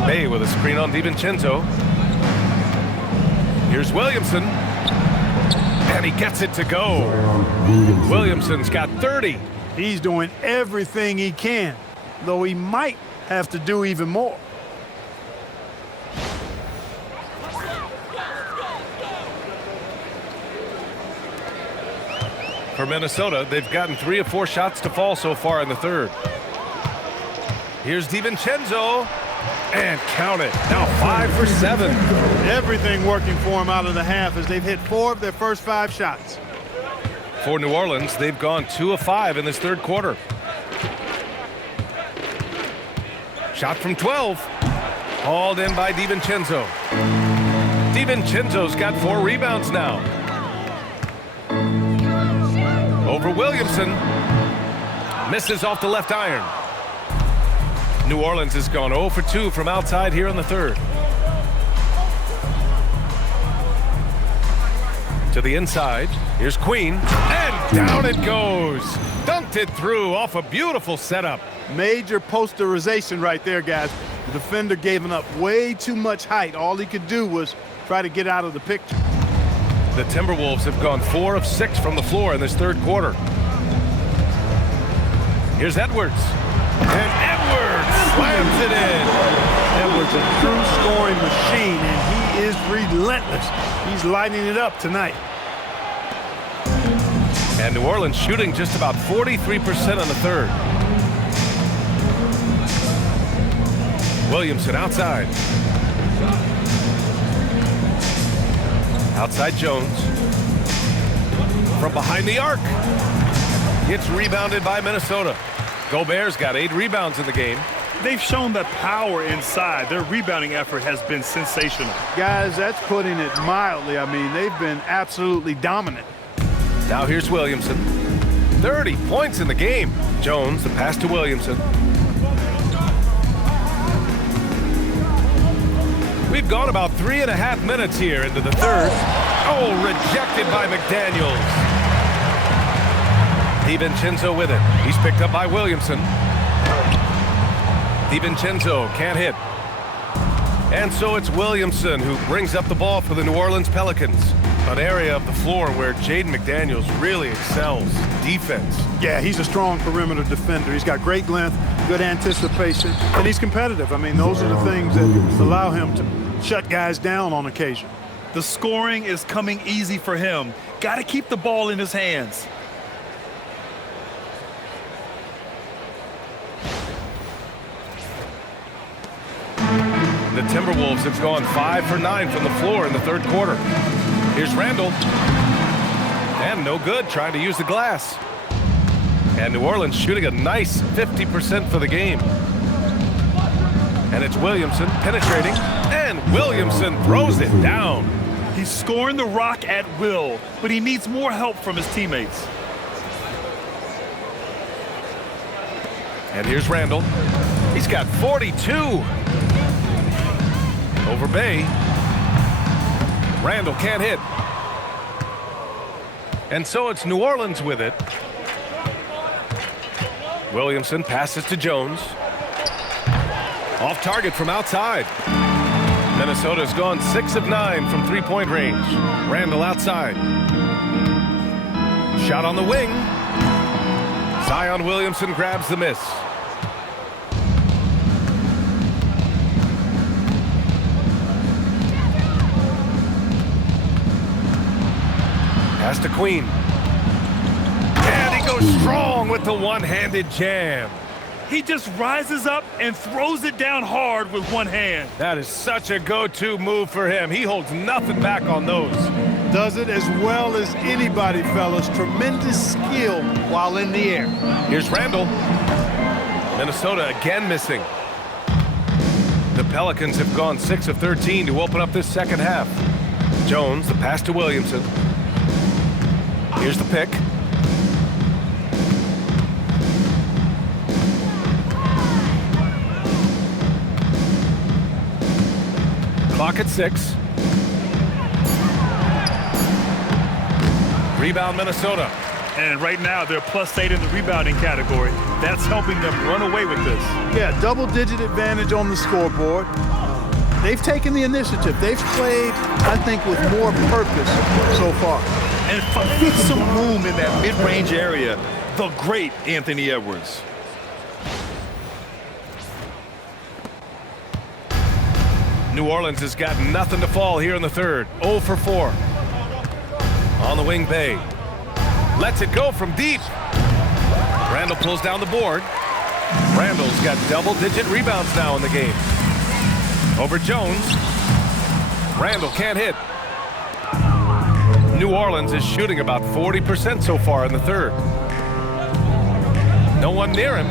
Bay with a screen on DiVincenzo. Here's Williamson. And he gets it to go. Williamson's got 30. He's doing everything he can, though he might have to do even more. For Minnesota, they've gotten 3 of 4 shots to fall so far in the third. Here's DiVincenzo. And count it. Now 5 for 7. Everything working for him out of the half as they've hit 4 of their first 5 shots. For New Orleans, they've gone 2 of 5 in this third quarter. Shot from 12. Hauled in by DiVincenzo. DiVincenzo's got 4 rebounds now. Over Williamson. Misses off the left iron. New Orleans has gone 0 for 2 from outside here in the third. To the inside. Here's Queen. And down it goes. Dunked it through off a beautiful setup. Major posterization right there, guys. The defender gave him up way too much height. All he could do was try to get out of the picture. The Timberwolves have gone 4 of 6 from the floor in this third quarter. Here's Edwards. And Edwards slams it in. Edwards, a true scoring machine, and he is relentless. He's lighting it up tonight. And New Orleans shooting just about 43% in the third. Williamson outside. Outside Jones. From behind the arc. It's rebounded by Minnesota. Gobert's got 8 rebounds in the game. They've shown the power inside. Their rebounding effort has been sensational. Guys, that's putting it mildly. I mean, they've been absolutely dominant. Now here's Williamson. 30 points in the game. Jones, the pass to Williamson. We've gone about 3.5 minutes here into the third. Oh, rejected by McDaniels. DiVincenzo with it. He's picked up by Williamson. DiVincenzo can't hit. And so it's Williamson who brings up the ball for the New Orleans Pelicans. An area of the floor where Jaden McDaniels really excels. Defense. Yeah, he's a strong perimeter defender. He's got great length, good anticipation, and he's competitive. I mean, those are the things that allow him to shut guys down on occasion. The scoring is coming easy for him. Got to keep the ball in his hands. The Timberwolves have gone 5 for 9 from the floor in the third quarter. Here's Randle. And no good, trying to use the glass. And New Orleans shooting a nice 50% for the game. And it's Williamson penetrating. And Williamson throws it down. He's scoring the rock at will, but he needs more help from his teammates. And here's Randle. He's got 42. Over Bay. Randle can't hit. And so it's New Orleans with it. Williamson passes to Jones. Off target from outside. Minnesota's gone 6 of 9 from three-point range. Randle outside. Shot on the wing. Zion Williamson grabs the miss. Pass to Queen. And he goes strong with the one-handed jam. He just rises up and throws it down hard with one hand. That is such a go-to move for him. He holds nothing back on those. Does it as well as anybody, fellas. Tremendous skill while in the air. Here's Randle. Minnesota again missing. The Pelicans have gone 6 of 13 to open up this second half. Jones, the pass to Williamson. Here's the pick. clock at 6. Rebound Minnesota. And right now, they're +8 in the rebounding category. That's helping them run away with this. Yeah, double-digit advantage on the scoreboard. They've taken the initiative. They've played, I think, with more purpose so far. And find some room in that mid-range area. The great Anthony Edwards. New Orleans has got nothing to fall here in the third. 0 for 4. On the wing, Bay. Lets it go from deep. Randle pulls down the board. Randle's got double-digit rebounds now in the game. Over Jones. Randle can't hit. New Orleans is shooting about 40% so far in the third. No one near him.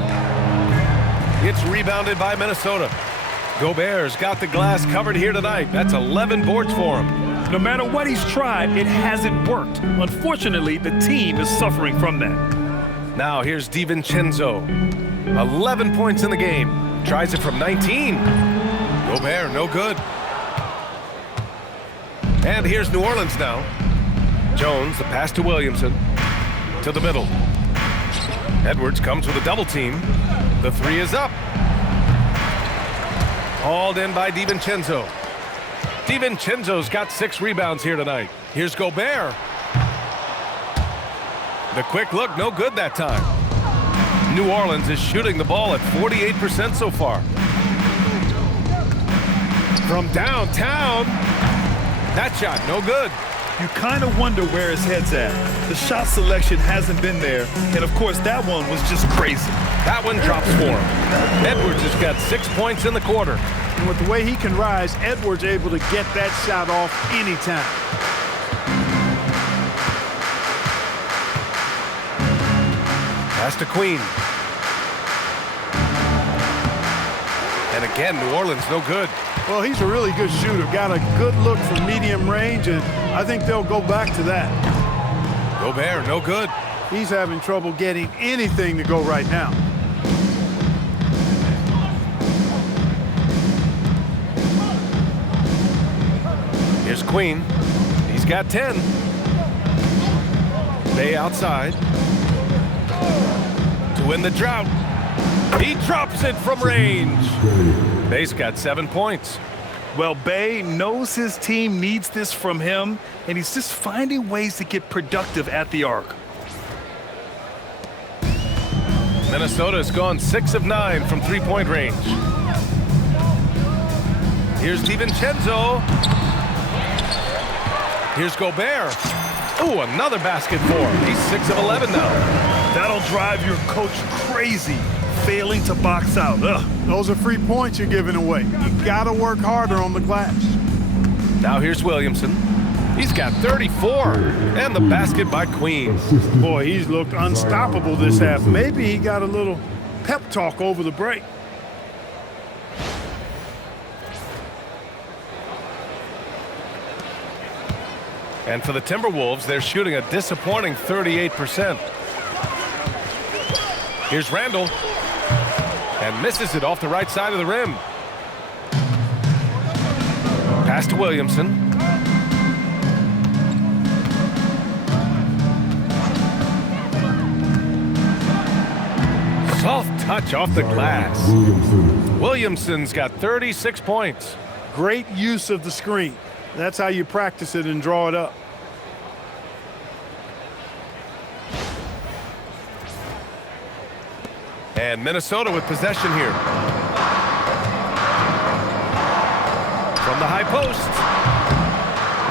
It's rebounded by Minnesota. Gobert's got the glass covered here tonight. That's 11 boards for him. No matter what he's tried, it hasn't worked. Unfortunately, the team is suffering from that. Now here's DiVincenzo. 11 points in the game. Tries it from 19. Gobert, no good. And here's New Orleans now. Jones, the pass to Williamson. To the middle. Edwards comes with a double team. The three is up. Hauled in by DiVincenzo. DiVincenzo's got 6 rebounds here tonight. Here's Gobert. The quick look, no good that time. New Orleans is shooting the ball at 48% so far. From downtown. That shot, no good. You kind of wonder where his head's at. The shot selection hasn't been there. And, of course, that one was just crazy. That one drops for him. Edwards has got 6 points in the quarter. And with the way he can rise, Edwards able to get that shot off anytime. Pass to Queen. And again, New Orleans no good. Well, he's a really good shooter. Got a good look from medium range, and I think they'll go back to that. Gobert, no good. He's having trouble getting anything to go right now. Here's Queen. He's got 10. Bay outside. To win the drought. He drops it from range. Bay's got 7 points. Well, Bay knows his team needs this from him, and he's just finding ways to get productive at the arc. Minnesota's gone 6 of 9 from three-point range. Here's DiVincenzo. Here's Gobert. Ooh, another basket for him. He's 6 of 11 now. That'll drive your coach crazy, failing to box out. Ugh. Those are free points you're giving away. You got to work harder on the glass. Now here's Williamson. He's got 34. And the basket by Queen. Boy, he's looked unstoppable this half. Maybe he got a little pep talk over the break. And for the Timberwolves, they're shooting a disappointing 38%. Here's Randle. And misses it off the right side of the rim. Pass to Williamson. Soft touch off the glass. Williamson's got 36 points. Great use of the screen. That's how you practice it and draw it up. And Minnesota with possession here. From the high post.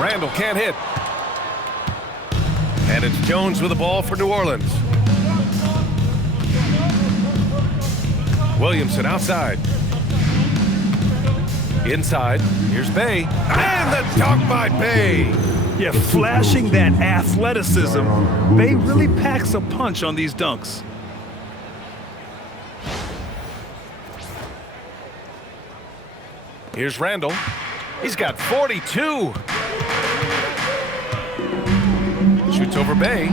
Randle can't hit. And it's Jones with the ball for New Orleans. Williamson outside. Inside. Here's Bay. And the dunk by Bay. Yeah, flashing that athleticism. Bay really packs a punch on these dunks. Here's Randle. He's got 42. Shoots over Bay.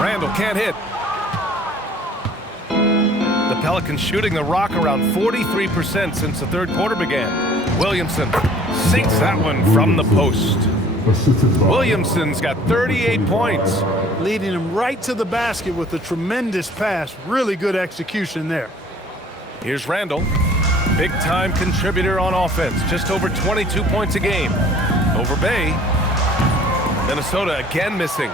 Randle can't hit. The Pelicans shooting the rock around 43% since the third quarter began. Williamson Sinks that one from the post. Assisted by Williamson's got 38 points. Leading him right to the basket with a tremendous pass. Really good execution there. Here's Randle. Big-time contributor on offense. Just over 22 points a game. Over Bay. Minnesota again missing.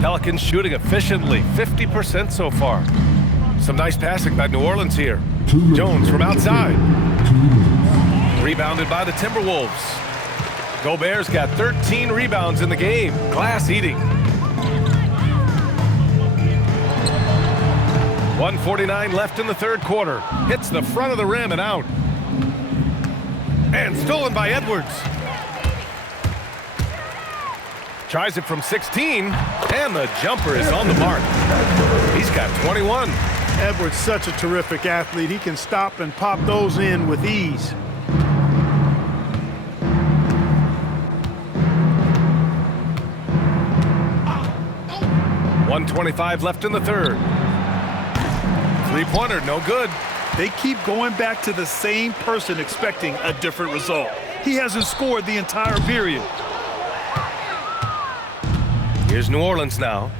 Pelicans shooting efficiently. 50% so far. Some nice passing by New Orleans here. Jones from outside. Rebounded by the Timberwolves. Gobert's got 13 rebounds in the game. Glass eating. 1:49 left in the third quarter. Hits the front of the rim and out. And stolen by Edwards. Tries it from 16, and the jumper is on the mark. He's got 21. Edwards, such a terrific athlete. He can stop and pop those in with ease. .125 left in the third. Three-pointer, no good. They keep going back to the same person expecting a different result. He hasn't scored the entire period. Here's New Orleans now.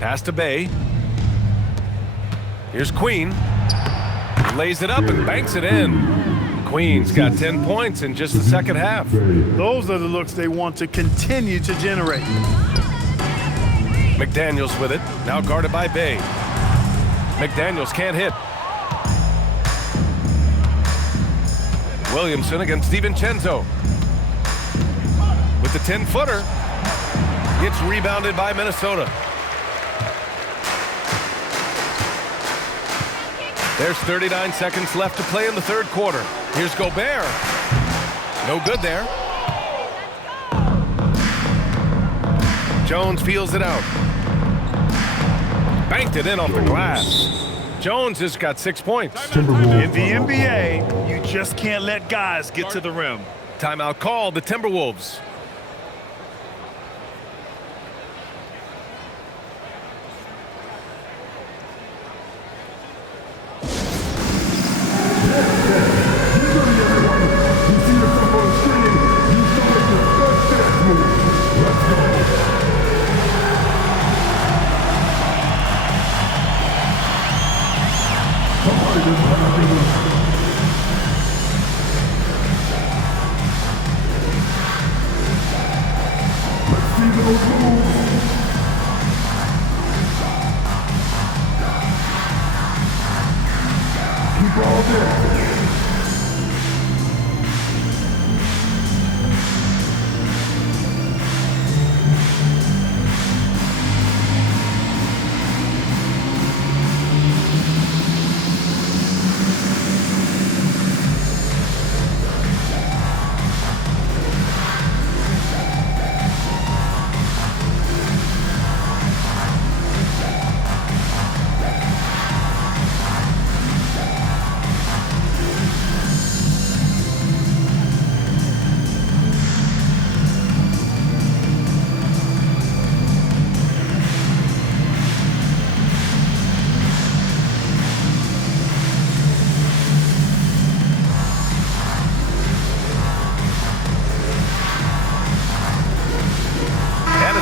Pass to Bay. Here's Queen. Lays it up and banks it in. Queen's got 10 points in just the second half. Those are the looks they want to continue to generate. McDaniels with it, now guarded by Bay. McDaniels can't hit. Williamson against DiVincenzo. With the 10-footer. Gets rebounded by Minnesota. There's 39 seconds left to play in the third quarter. Here's Gobert. No good there. Jones feels it out. Banked it in off the glass. Jones has got 6 points. In the NBA, you just can't let guys get to the rim. Timeout called, the Timberwolves.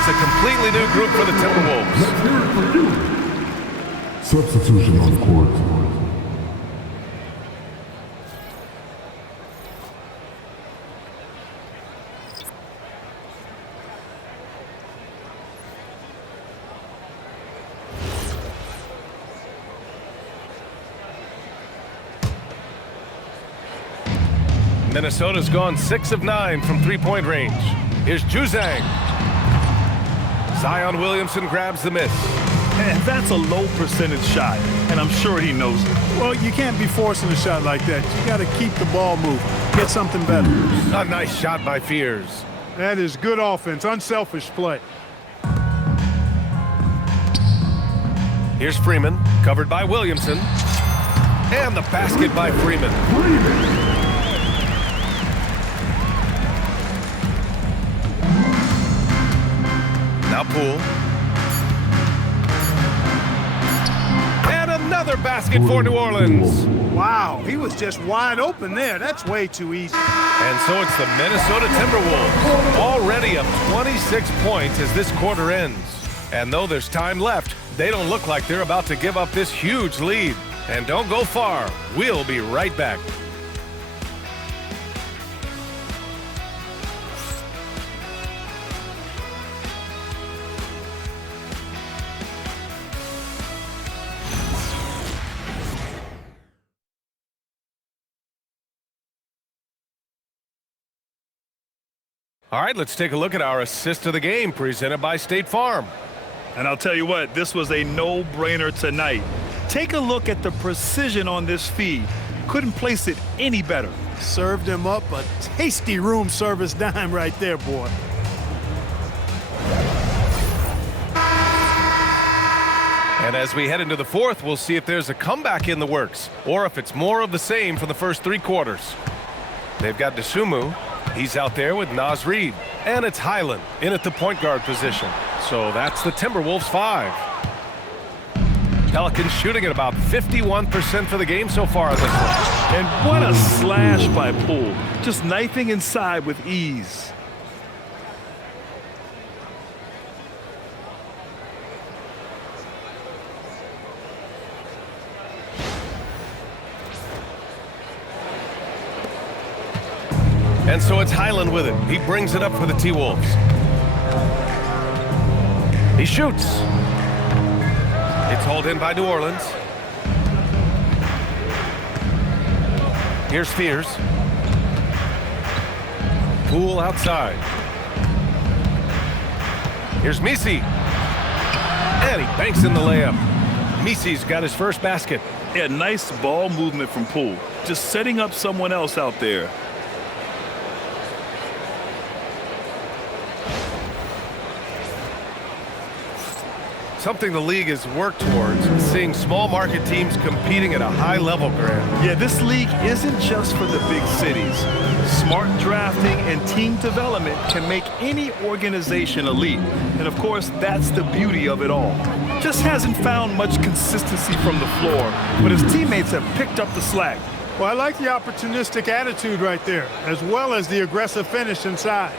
A completely new group for the Timberwolves. Let's hear it for you. Substitution on the court. Minnesota's gone 6 of 9 from three-point range. Here's Juzang. Zion Williamson grabs the miss. And that's a low percentage shot, and I'm sure he knows it. Well, you can't be forcing a shot like that. You got to keep the ball moving. Get something better. A nice shot by Fears. That is good offense, unselfish play. Here's Freeman, covered by Williamson. And the basket by Freeman. Now Poole. And Another basket for New Orleans. Wow, he was just wide open there. That's way too easy. And so it's the Minnesota Timberwolves, already up 26 points as this quarter ends. And though there's time left, they don't look like they're about to give up this huge lead. And don't go far. We'll be right back. All right, let's take a look at our assist of the game presented by State Farm. And I'll tell you what, this was a no-brainer tonight. Take a look at the precision on this feed. Couldn't place it any better. Served him up a tasty room service dime right there, boy. And as we head into the fourth, we'll see if there's a comeback in the works or if it's more of the same from the first three quarters. They've got Dosunmu. He's out there with Naz Reid. And it's Highland in at the point guard position. So that's the Timberwolves 5. Pelicans shooting at about 51% for the game so far on this one. And what a slash by Poole. Just knifing inside with ease. And so it's Highland with it. He brings it up for the T-Wolves. He shoots. It's hauled in by New Orleans. Here's Fears. Poole outside. Here's Misi. And he banks in the layup. Misi's got his first basket. Yeah, nice ball movement from Poole. Just setting up someone else out there. Something the league has worked towards, seeing small market teams competing at a high level, Grant. Yeah, this league isn't just for the big cities. Smart drafting and team development can make any organization elite. And of course, that's the beauty of it all. Just hasn't found much consistency from the floor, but his teammates have picked up the slack. Well, I like the opportunistic attitude right there, as well as the aggressive finish inside.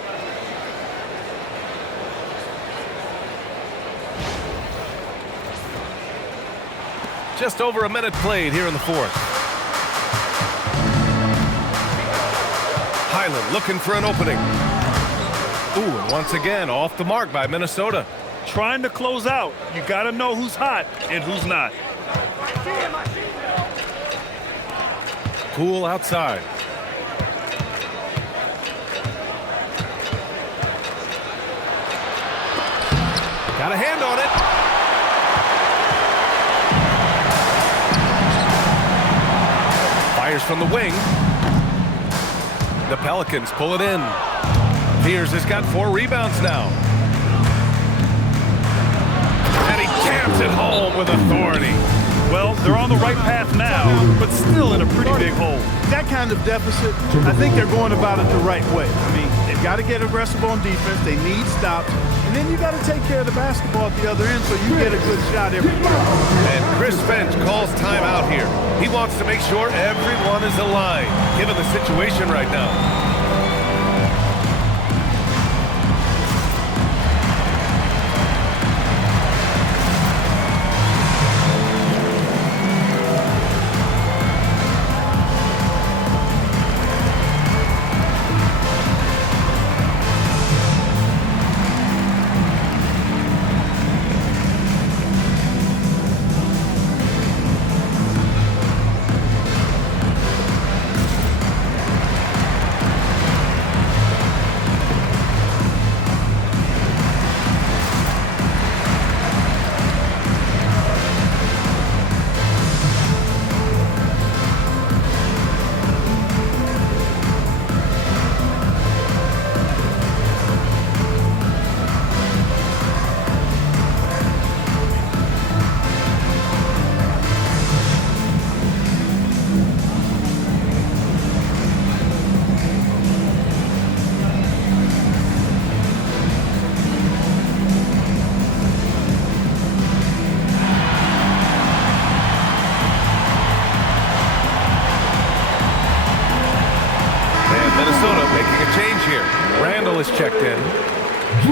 Just over a minute played here in the fourth. Highland looking for an opening. Ooh, and once again off the mark by Minnesota. Trying to close out. You got to know who's hot and who's not. Poole outside. Got a hand on it. Fires from the wing. The Pelicans pull it in. Fears has got 4 rebounds now. And he jams it home with authority. Well, they're on the right path now, but still in a pretty big hole. That kind of deficit, I think they're going about it the right way. I mean, they've got to get aggressive on defense. They need stops. And then you got to take care of the basketball at the other end so you get a good shot every time. And Chris Finch calls timeout here. He wants to make sure everyone is aligned, given the situation right now.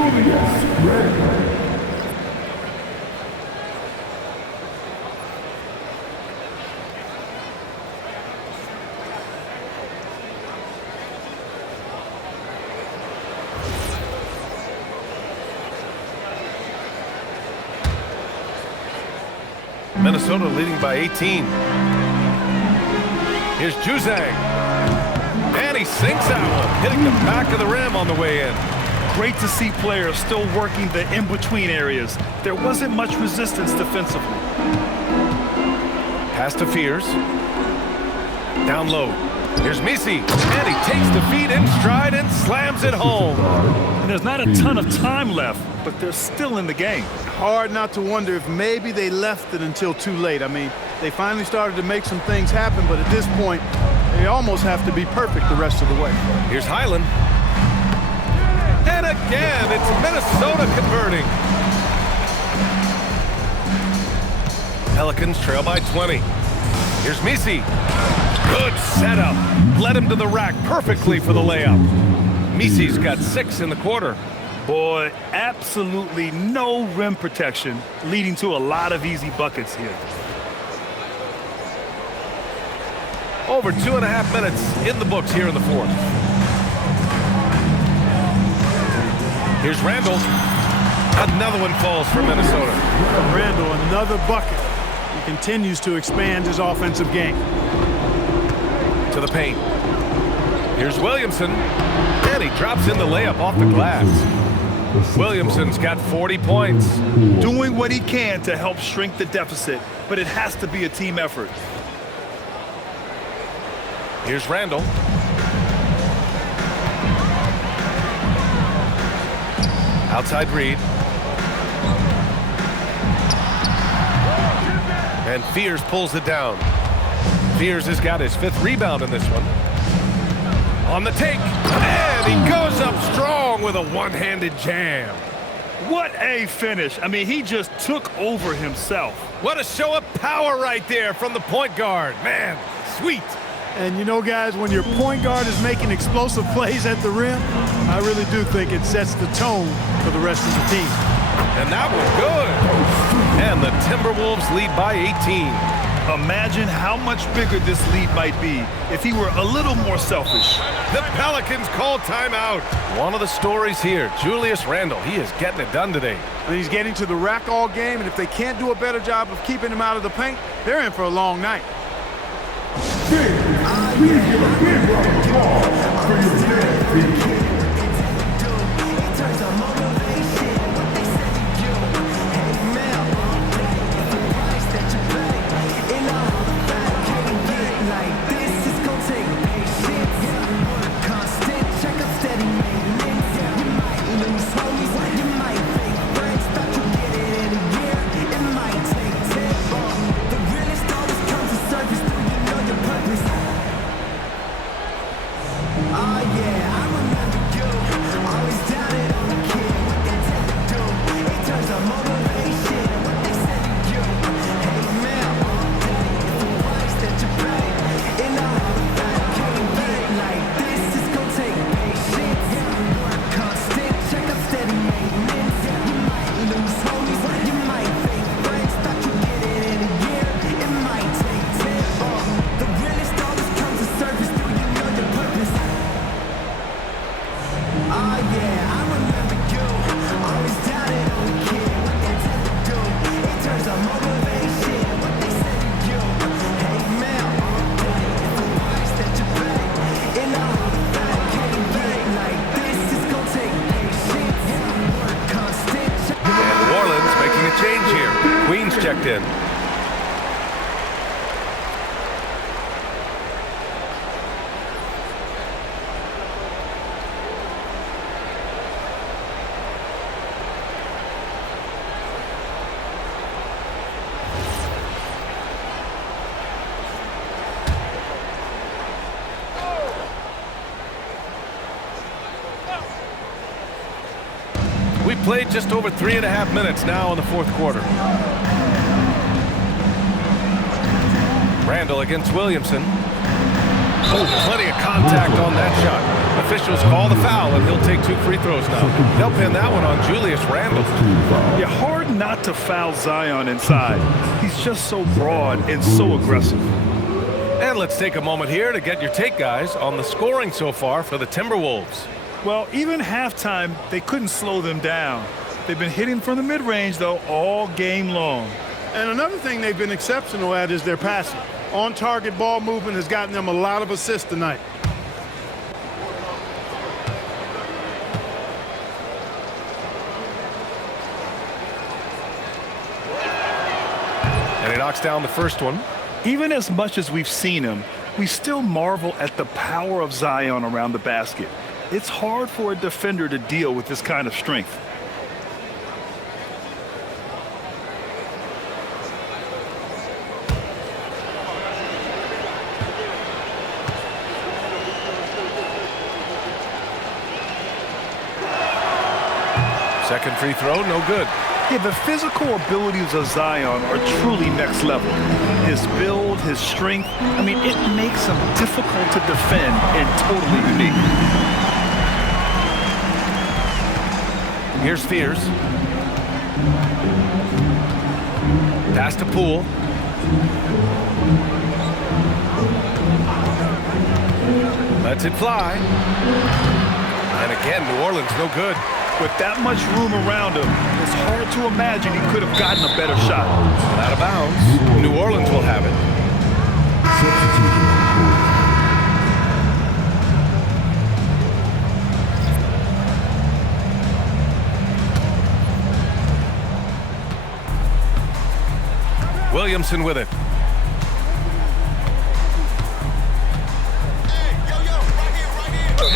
Julius Randle. Minnesota leading by 18. Here's Juzang. And he sinks that one, hitting the back of the rim on the way in. Great to see players still working the in-between areas. There wasn't much resistance defensively. Pass to Fears. Down low. Here's Misi. And he takes the feed in stride and slams it home. And there's not a ton of time left, but they're still in the game. Hard not to wonder if maybe they left it until too late. I mean, they finally started to make some things happen, but at this point, they almost have to be perfect the rest of the way. Here's Highland. And again, it's Minnesota converting. Pelicans trail by 20. Here's Misi. Good setup. Led him to the rack perfectly for the layup. Misi's got 6 in the quarter. Boy, absolutely no rim protection, leading to a lot of easy buckets here. Over 2.5 minutes in the books here in the fourth. Here's Randle. Another one falls for Minnesota. Randle, another bucket. He continues to expand his offensive game. To the paint. Here's Williamson. And he drops in the layup off the glass. Williamson's got 40 points. Doing what he can to help shrink the deficit, but it has to be a team effort. Here's Randle. Outside Reed. And Fears pulls it down. Fears has got his 5th rebound in this one. On the take. And he goes up strong with a one-handed jam. What a finish. I mean, he just took over himself. What a show of power right there from the point guard. Man, sweet. And you know, guys, when your point guard is making explosive plays at the rim, I really do think it sets the tone for the rest of the team. And that was good. And the Timberwolves lead by 18. Imagine how much bigger this lead might be if he were a little more selfish. The Pelicans call timeout. One of the stories here, Julius Randle, he is getting it done today. And he's getting to the rack all game, and if they can't do a better job of keeping him out of the paint, they're in for a long night. Please give a big round of applause for your man. Checked in. We played just over 3.5 minutes now in the fourth quarter. Randle against Williamson. Oh, plenty of contact on that shot. Officials call the foul, and he'll take 2 free throws now. They'll pin that one on Julius Randle. Yeah, hard not to foul Zion inside. He's just so broad and so aggressive. And let's take a moment here to get your take, guys, on the scoring so far for the Timberwolves. Well, even halftime, they couldn't slow them down. They've been hitting from the mid-range, though, all game long. And another thing they've been exceptional at is their passing. On-target ball movement has gotten them a lot of assists tonight. And he knocks down the first one. Even as much as we've seen him, we still marvel at the power of Zion around the basket. It's hard for a defender to deal with this kind of strength. Second free throw, no good. Yeah, the physical abilities of Zion are truly next level. His build, his strength, I mean, it makes him difficult to defend and totally unique. Here's Fears. Pass to Poole. Lets it fly. And again, New Orleans no good. With that much room around him, it's hard to imagine he could have gotten a better shot. Out of bounds. New Orleans will have it. Williamson with it.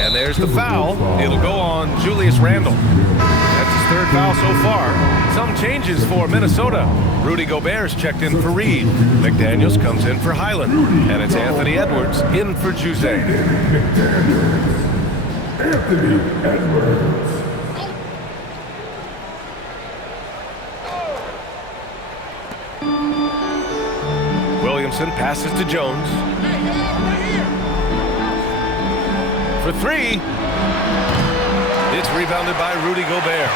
And there's the foul. It'll go on Julius Randle. That's his 3rd foul so far. Some changes for Minnesota. Rudy Gobert's checked in for Reed. McDaniels comes in for Highland. And it's Anthony Edwards in for Juse. Anthony Edwards. Williamson passes to Jones. For 3. It's rebounded by Rudy Gobert.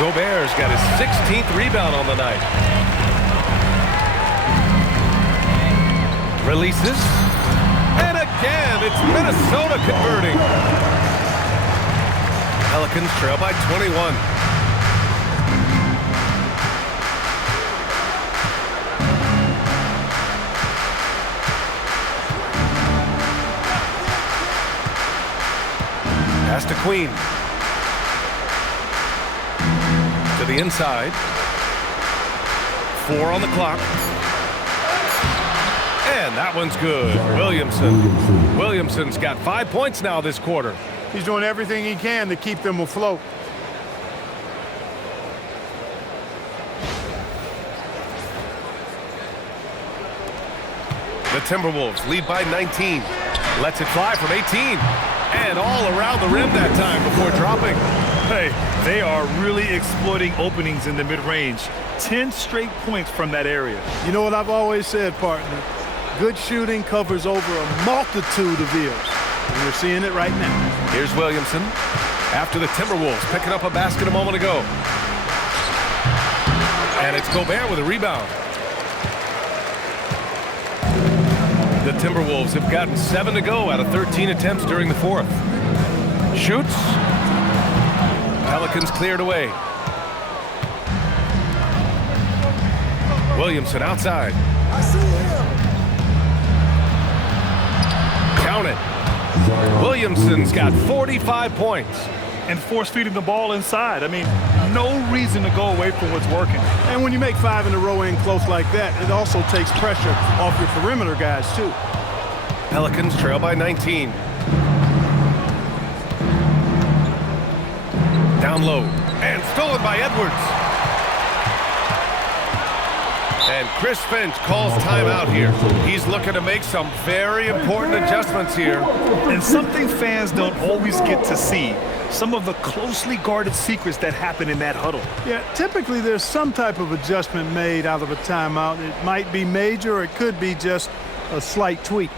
Gobert's got his 16th rebound on the night. Releases. And again, it's Minnesota converting. Pelicans trail by 21. Pass to Queen. To the inside. 4 on the clock. And that one's good. Williamson's got 5 points now this quarter. He's doing everything he can to keep them afloat. The Timberwolves lead by 19. Lets it fly from 18. And all around the rim that time before dropping. Hey, they are really exploiting openings in the mid-range. 10 straight points from that area. You know what I've always said, partner? Good shooting covers over a multitude of ills. And we're seeing it right now. Here's Williamson. After the Timberwolves picking up a basket a moment ago. And it's Gobert with a rebound. The Timberwolves have gotten 7 to go out of 13 attempts during the 4th. Shoots. Pelicans cleared away. Williamson outside. I see him. Count it. Williamson's got 45 points. And force-feeding the ball inside. I mean, no reason to go away from what's working. And when you make 5 in a row in close like that, it also takes pressure off your perimeter guys, too. Pelicans trail by 19. Down low. And stolen by Edwards. And Chris Finch calls timeout here. He's looking to make some very important adjustments here. And something fans don't always get to see. Some of the closely guarded secrets that happen in that huddle. Yeah, typically there's some type of adjustment made out of a timeout. It might be major or it could be just a slight tweak.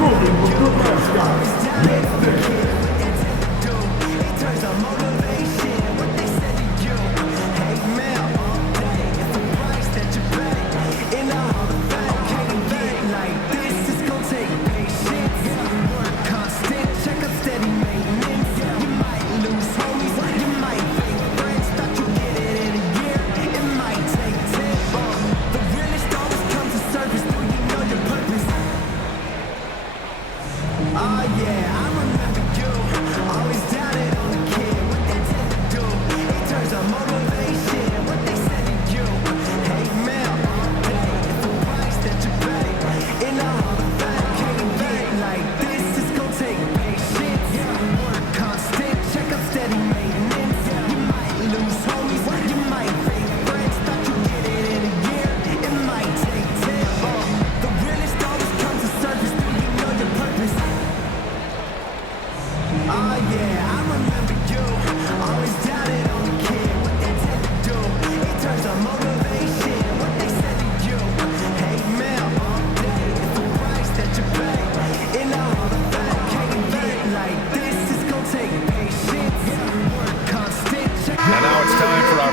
Rooting with the mascots. Next day.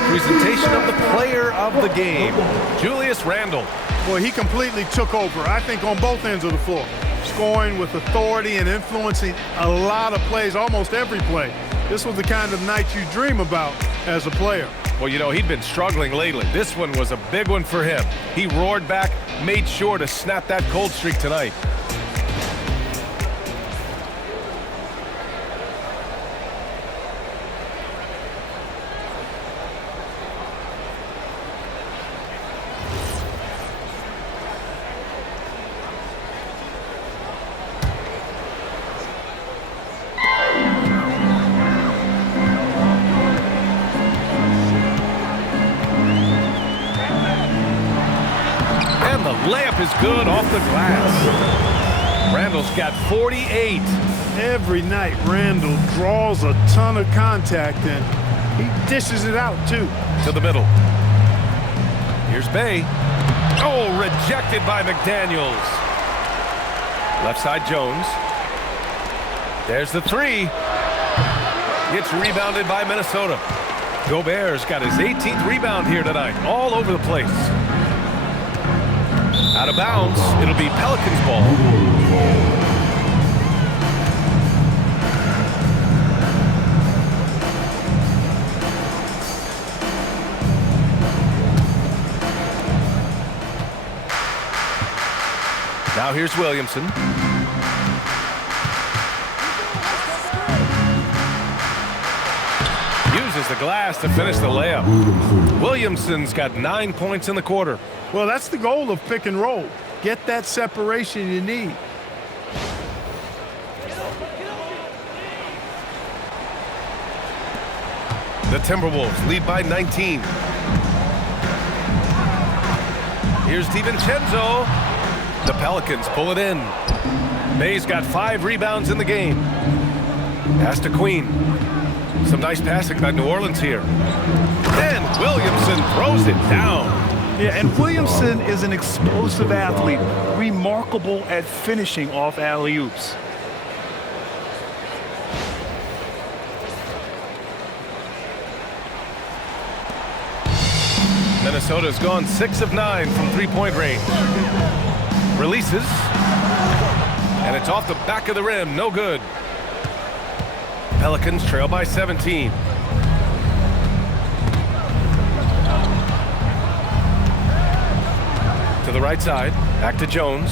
Presentation of the player of the game, Julius Randle. Boy, he completely took over, I think, on both ends of the floor. Scoring with authority and influencing a lot of plays, almost every play. This was the kind of night you dream about as a player. Well, you know, he'd been struggling lately. This one was a big one for him. He roared back, made sure to snap that cold streak tonight. Layup is good off the glass. Randle's got 48. Every night, Randle draws a ton of contact, and he dishes it out, too. To the middle. Here's Bay. Oh, rejected by McDaniels. Left side, Jones. There's the three. It's rebounded by Minnesota. Gobert's got his 18th rebound here tonight, all over the place. Out of bounds, it'll be Pelicans ball. Now here's Williamson. Uses the glass to finish the layup. Williamson's got 9 points in the quarter. Well, that's the goal of pick and roll. Get that separation you need. The Timberwolves lead by 19. Here's DiVincenzo. The Pelicans pull it in. Bay's got 5 rebounds in the game. Pass to Queen. Some nice passing by New Orleans here. And Williamson throws it down. Yeah, and Williamson is an explosive athlete, remarkable at finishing off alley-oops. Minnesota's gone 6 of 9 from three-point range. Releases. And it's off the back of the rim, no good. Pelicans trail by 17. To the right side, back to Jones.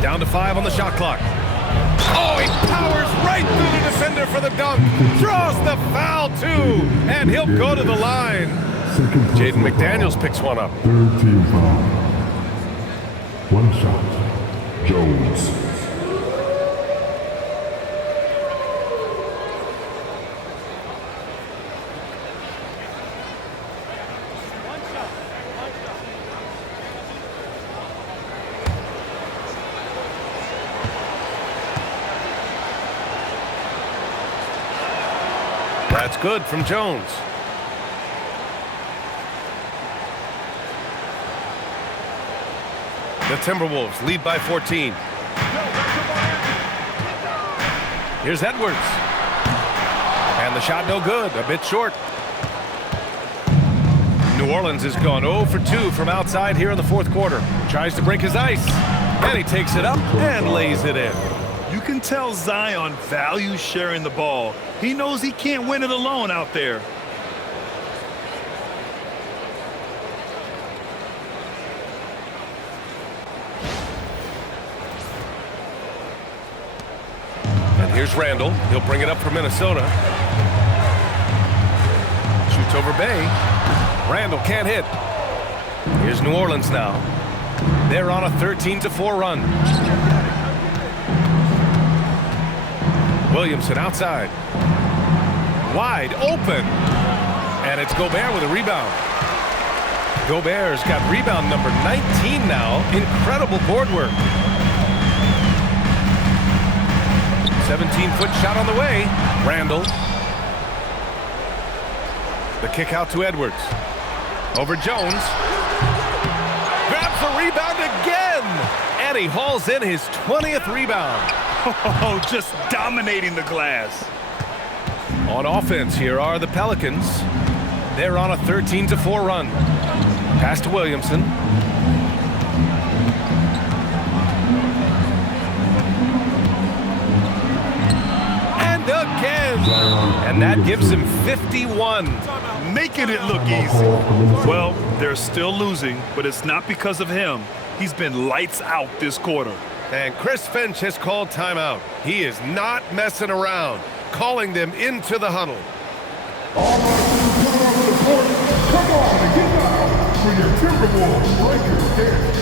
Down to 5 on the shot clock. Oh, he powers right through the defender for the dunk. Draws the foul, too. And he'll go to the line. Jaden McDaniels picks one up. Third team foul. One shot. Jones. That's good from Jones. The Timberwolves lead by 14. Here's Edwards. And the shot no good, a bit short. New Orleans has gone 0 for 2 from outside here in the fourth quarter. Tries to break his ice. And he takes it up and lays it in. You can tell Zion values sharing the ball. He knows he can't win it alone out there. And here's Randle. He'll bring it up for Minnesota. Shoots over Bay. Randle can't hit. Here's New Orleans now. They're on a 13-4 run. Williamson outside. Wide open. And it's Gobert with a rebound. Gobert's got rebound number 19 now. Incredible board work. 17-foot shot on the way. Randle. The kick out to Edwards. Over Jones. Grabs the rebound again. And he hauls in his 20th rebound. Oh, just dominating the glass. On offense, here are the Pelicans. They're on a 13-4 run. Pass to Williamson. And again. And that gives him 51. Making it look easy. Well, they're still losing, but it's not because of him. He's been lights out this quarter. And Chris Finch has called timeout. He is not messing around, calling them into the huddle. All right, come on to the court. Come on and get down for your Timberwolves Lakers dance.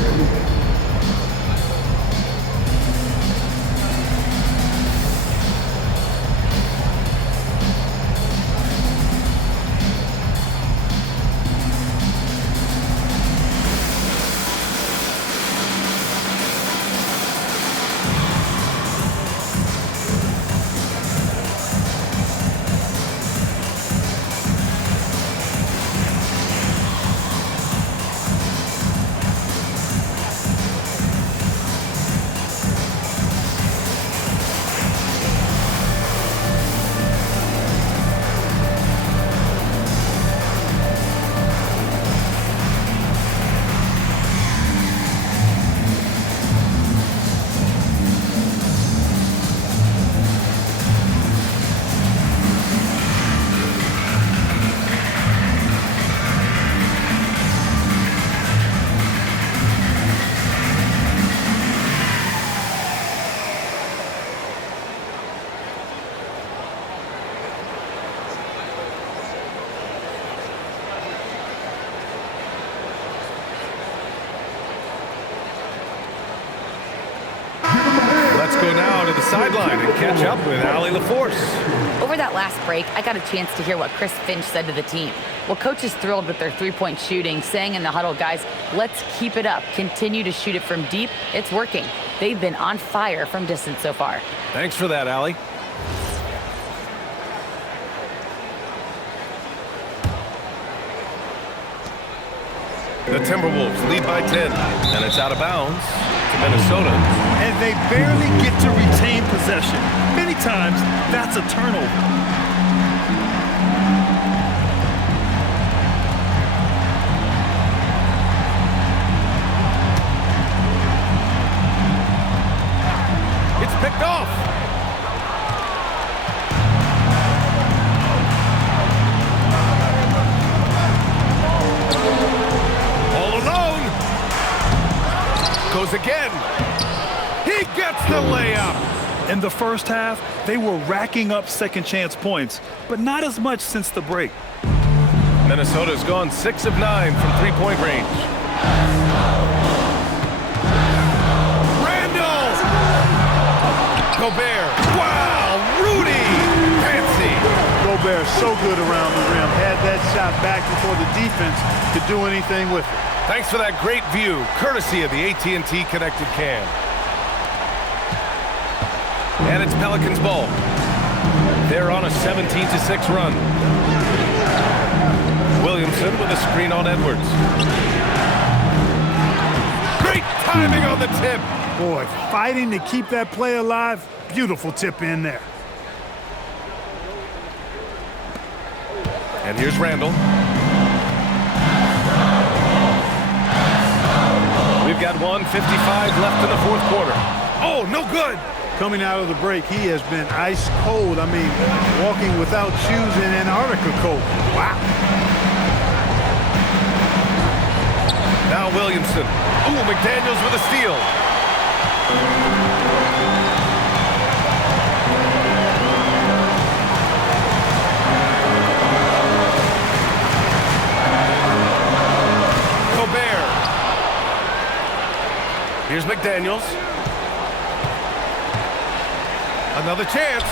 Let's go now to the sideline and catch up with Allie LaForce. Over that last break, I got a chance to hear what Chris Finch said to the team. Well, coach is thrilled with their three-point shooting, saying in the huddle, guys, let's keep it up. Continue to shoot it from deep. It's working. They've been on fire from distance so far. Thanks for that, Allie. The Timberwolves lead by 10, and it's out of bounds to Minnesota. And they barely get to retain possession. Many times, that's a turnover. It's picked off. All alone. Goes again. He gets the layup. In the first half, they were racking up second chance points, but not as much since the break. Minnesota's gone 6 of 9 from three-point range. Randle! Gobert. Wow, Rudy! Fancy. Gobert so good around the rim. Had that shot back before the defense could do anything with it. Thanks for that great view, courtesy of the AT&T Connected Cam. And it's Pelicans ball. They're on a 17-6 run. Williamson with a screen on Edwards. Great Driving on the tip. Boy, fighting to keep that play alive. Beautiful tip in there. And here's Randle. We've got 1:55 left in the fourth quarter. Oh, no good. Coming out of the break, he has been ice cold. I mean, walking without shoes in Antarctica cold. Wow. Now Williamson. Ooh, McDaniels with a steal. Gobert. Here's McDaniels. Another chance.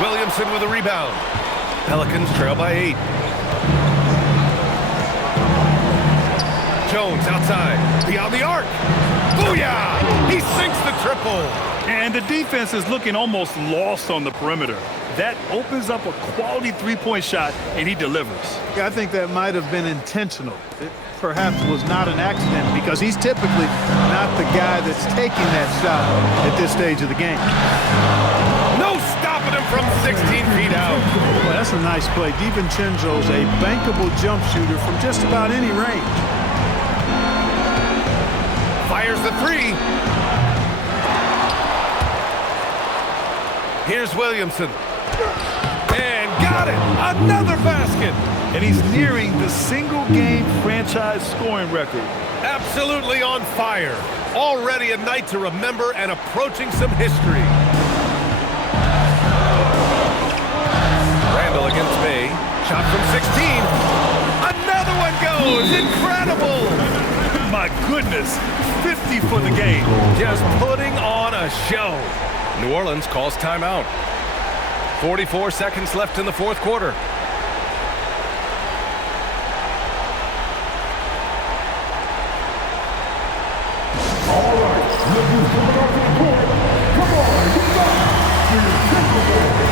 Williamson with a rebound. Pelicans trail by 8. Jones outside, beyond the arc. Booyah! He sinks the triple. And the defense is looking almost lost on the perimeter. That opens up a quality three-point shot, and he delivers. Yeah, I think that might have been intentional. It perhaps was not an accident because he's typically not the guy that's taking that shot at this stage of the game. No stopping him from 16 feet out. Well, that's a nice play. DiVincenzo's a bankable jump shooter from just about any range. Fires the three. Here's Williamson. And got it. Another basket. And he's nearing the single-game franchise scoring record. Absolutely on fire. Already a night to remember and approaching some history. Randle against Bay. Shot from 16. Another one goes. Incredible. My goodness. 50 for the game. Just putting on a show. New Orleans calls timeout. 44 seconds left in the fourth quarter. All right, look who's coming off the court. Come on, get back to your Timberwolves.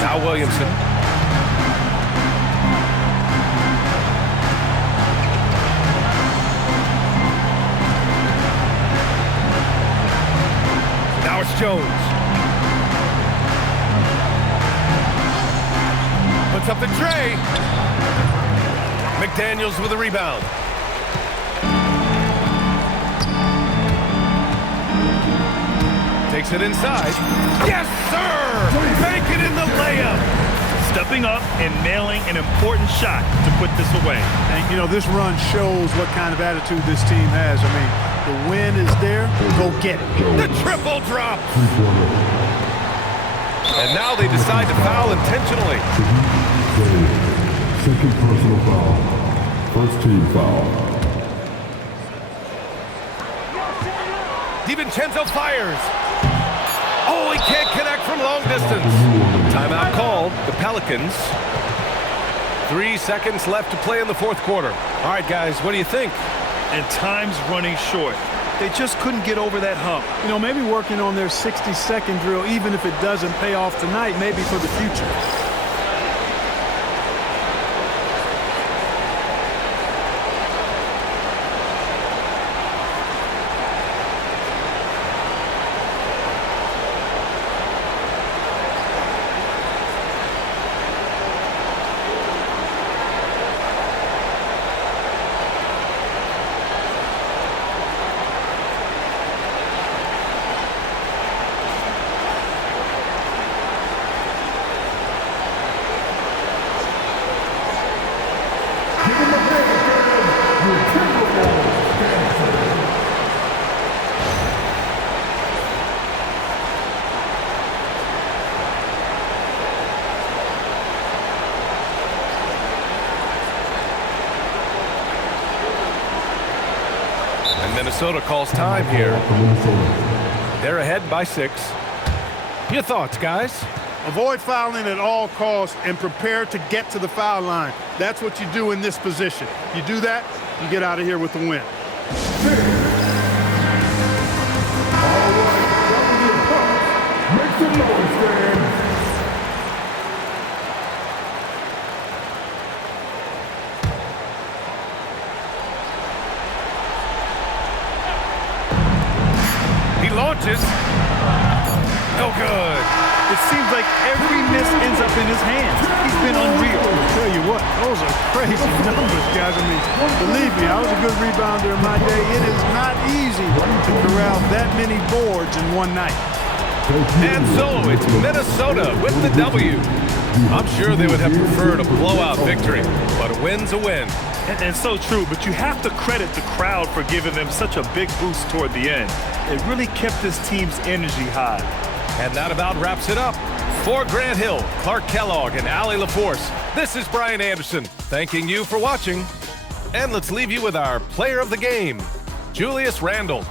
Now Williamson. Now it's Jones. Puts up the tray. McDaniels with a rebound. Takes it inside. Yes, sir! Make it in the layup. Stepping up and nailing an important shot to put this away. And, you know, this run shows what kind of attitude this team has. I mean, the win is there. Go get it. The triple drop. And now they decide to foul intentionally. Second personal foul. First team foul. DiVincenzo fires. Oh, he can't connect from long distance. Timeout called. The Pelicans. 3 seconds left to play in the fourth quarter. All right, guys, what do you think? And time's running short. They just couldn't get over that hump. You know, maybe working on their 60-second drill, even if it doesn't pay off tonight, maybe for the future. Minnesota calls time here. They're ahead by 6. Your thoughts, guys? Avoid fouling at all costs and prepare to get to the foul line. That's what you do in this position. You do that, you get out of here with the win. All right, make some noise, fans. Launches. No good. It seems like every miss ends up in his hands. He's been unreal. I'll tell you what, those are crazy numbers, guys. I mean, believe me, I was a good rebounder in my day. It is not easy to corral that many boards in one night. And so it's Minnesota with the W. I'm sure they would have preferred a blowout victory, but a win's a win. And so true, but you have to credit the crowd for giving them such a big boost toward the end. It really kept this team's energy high. And that about wraps it up. For Grant Hill, Clark Kellogg, and Allie LaForce, this is Brian Anderson, thanking you for watching. And let's leave you with our player of the game, Julius Randle.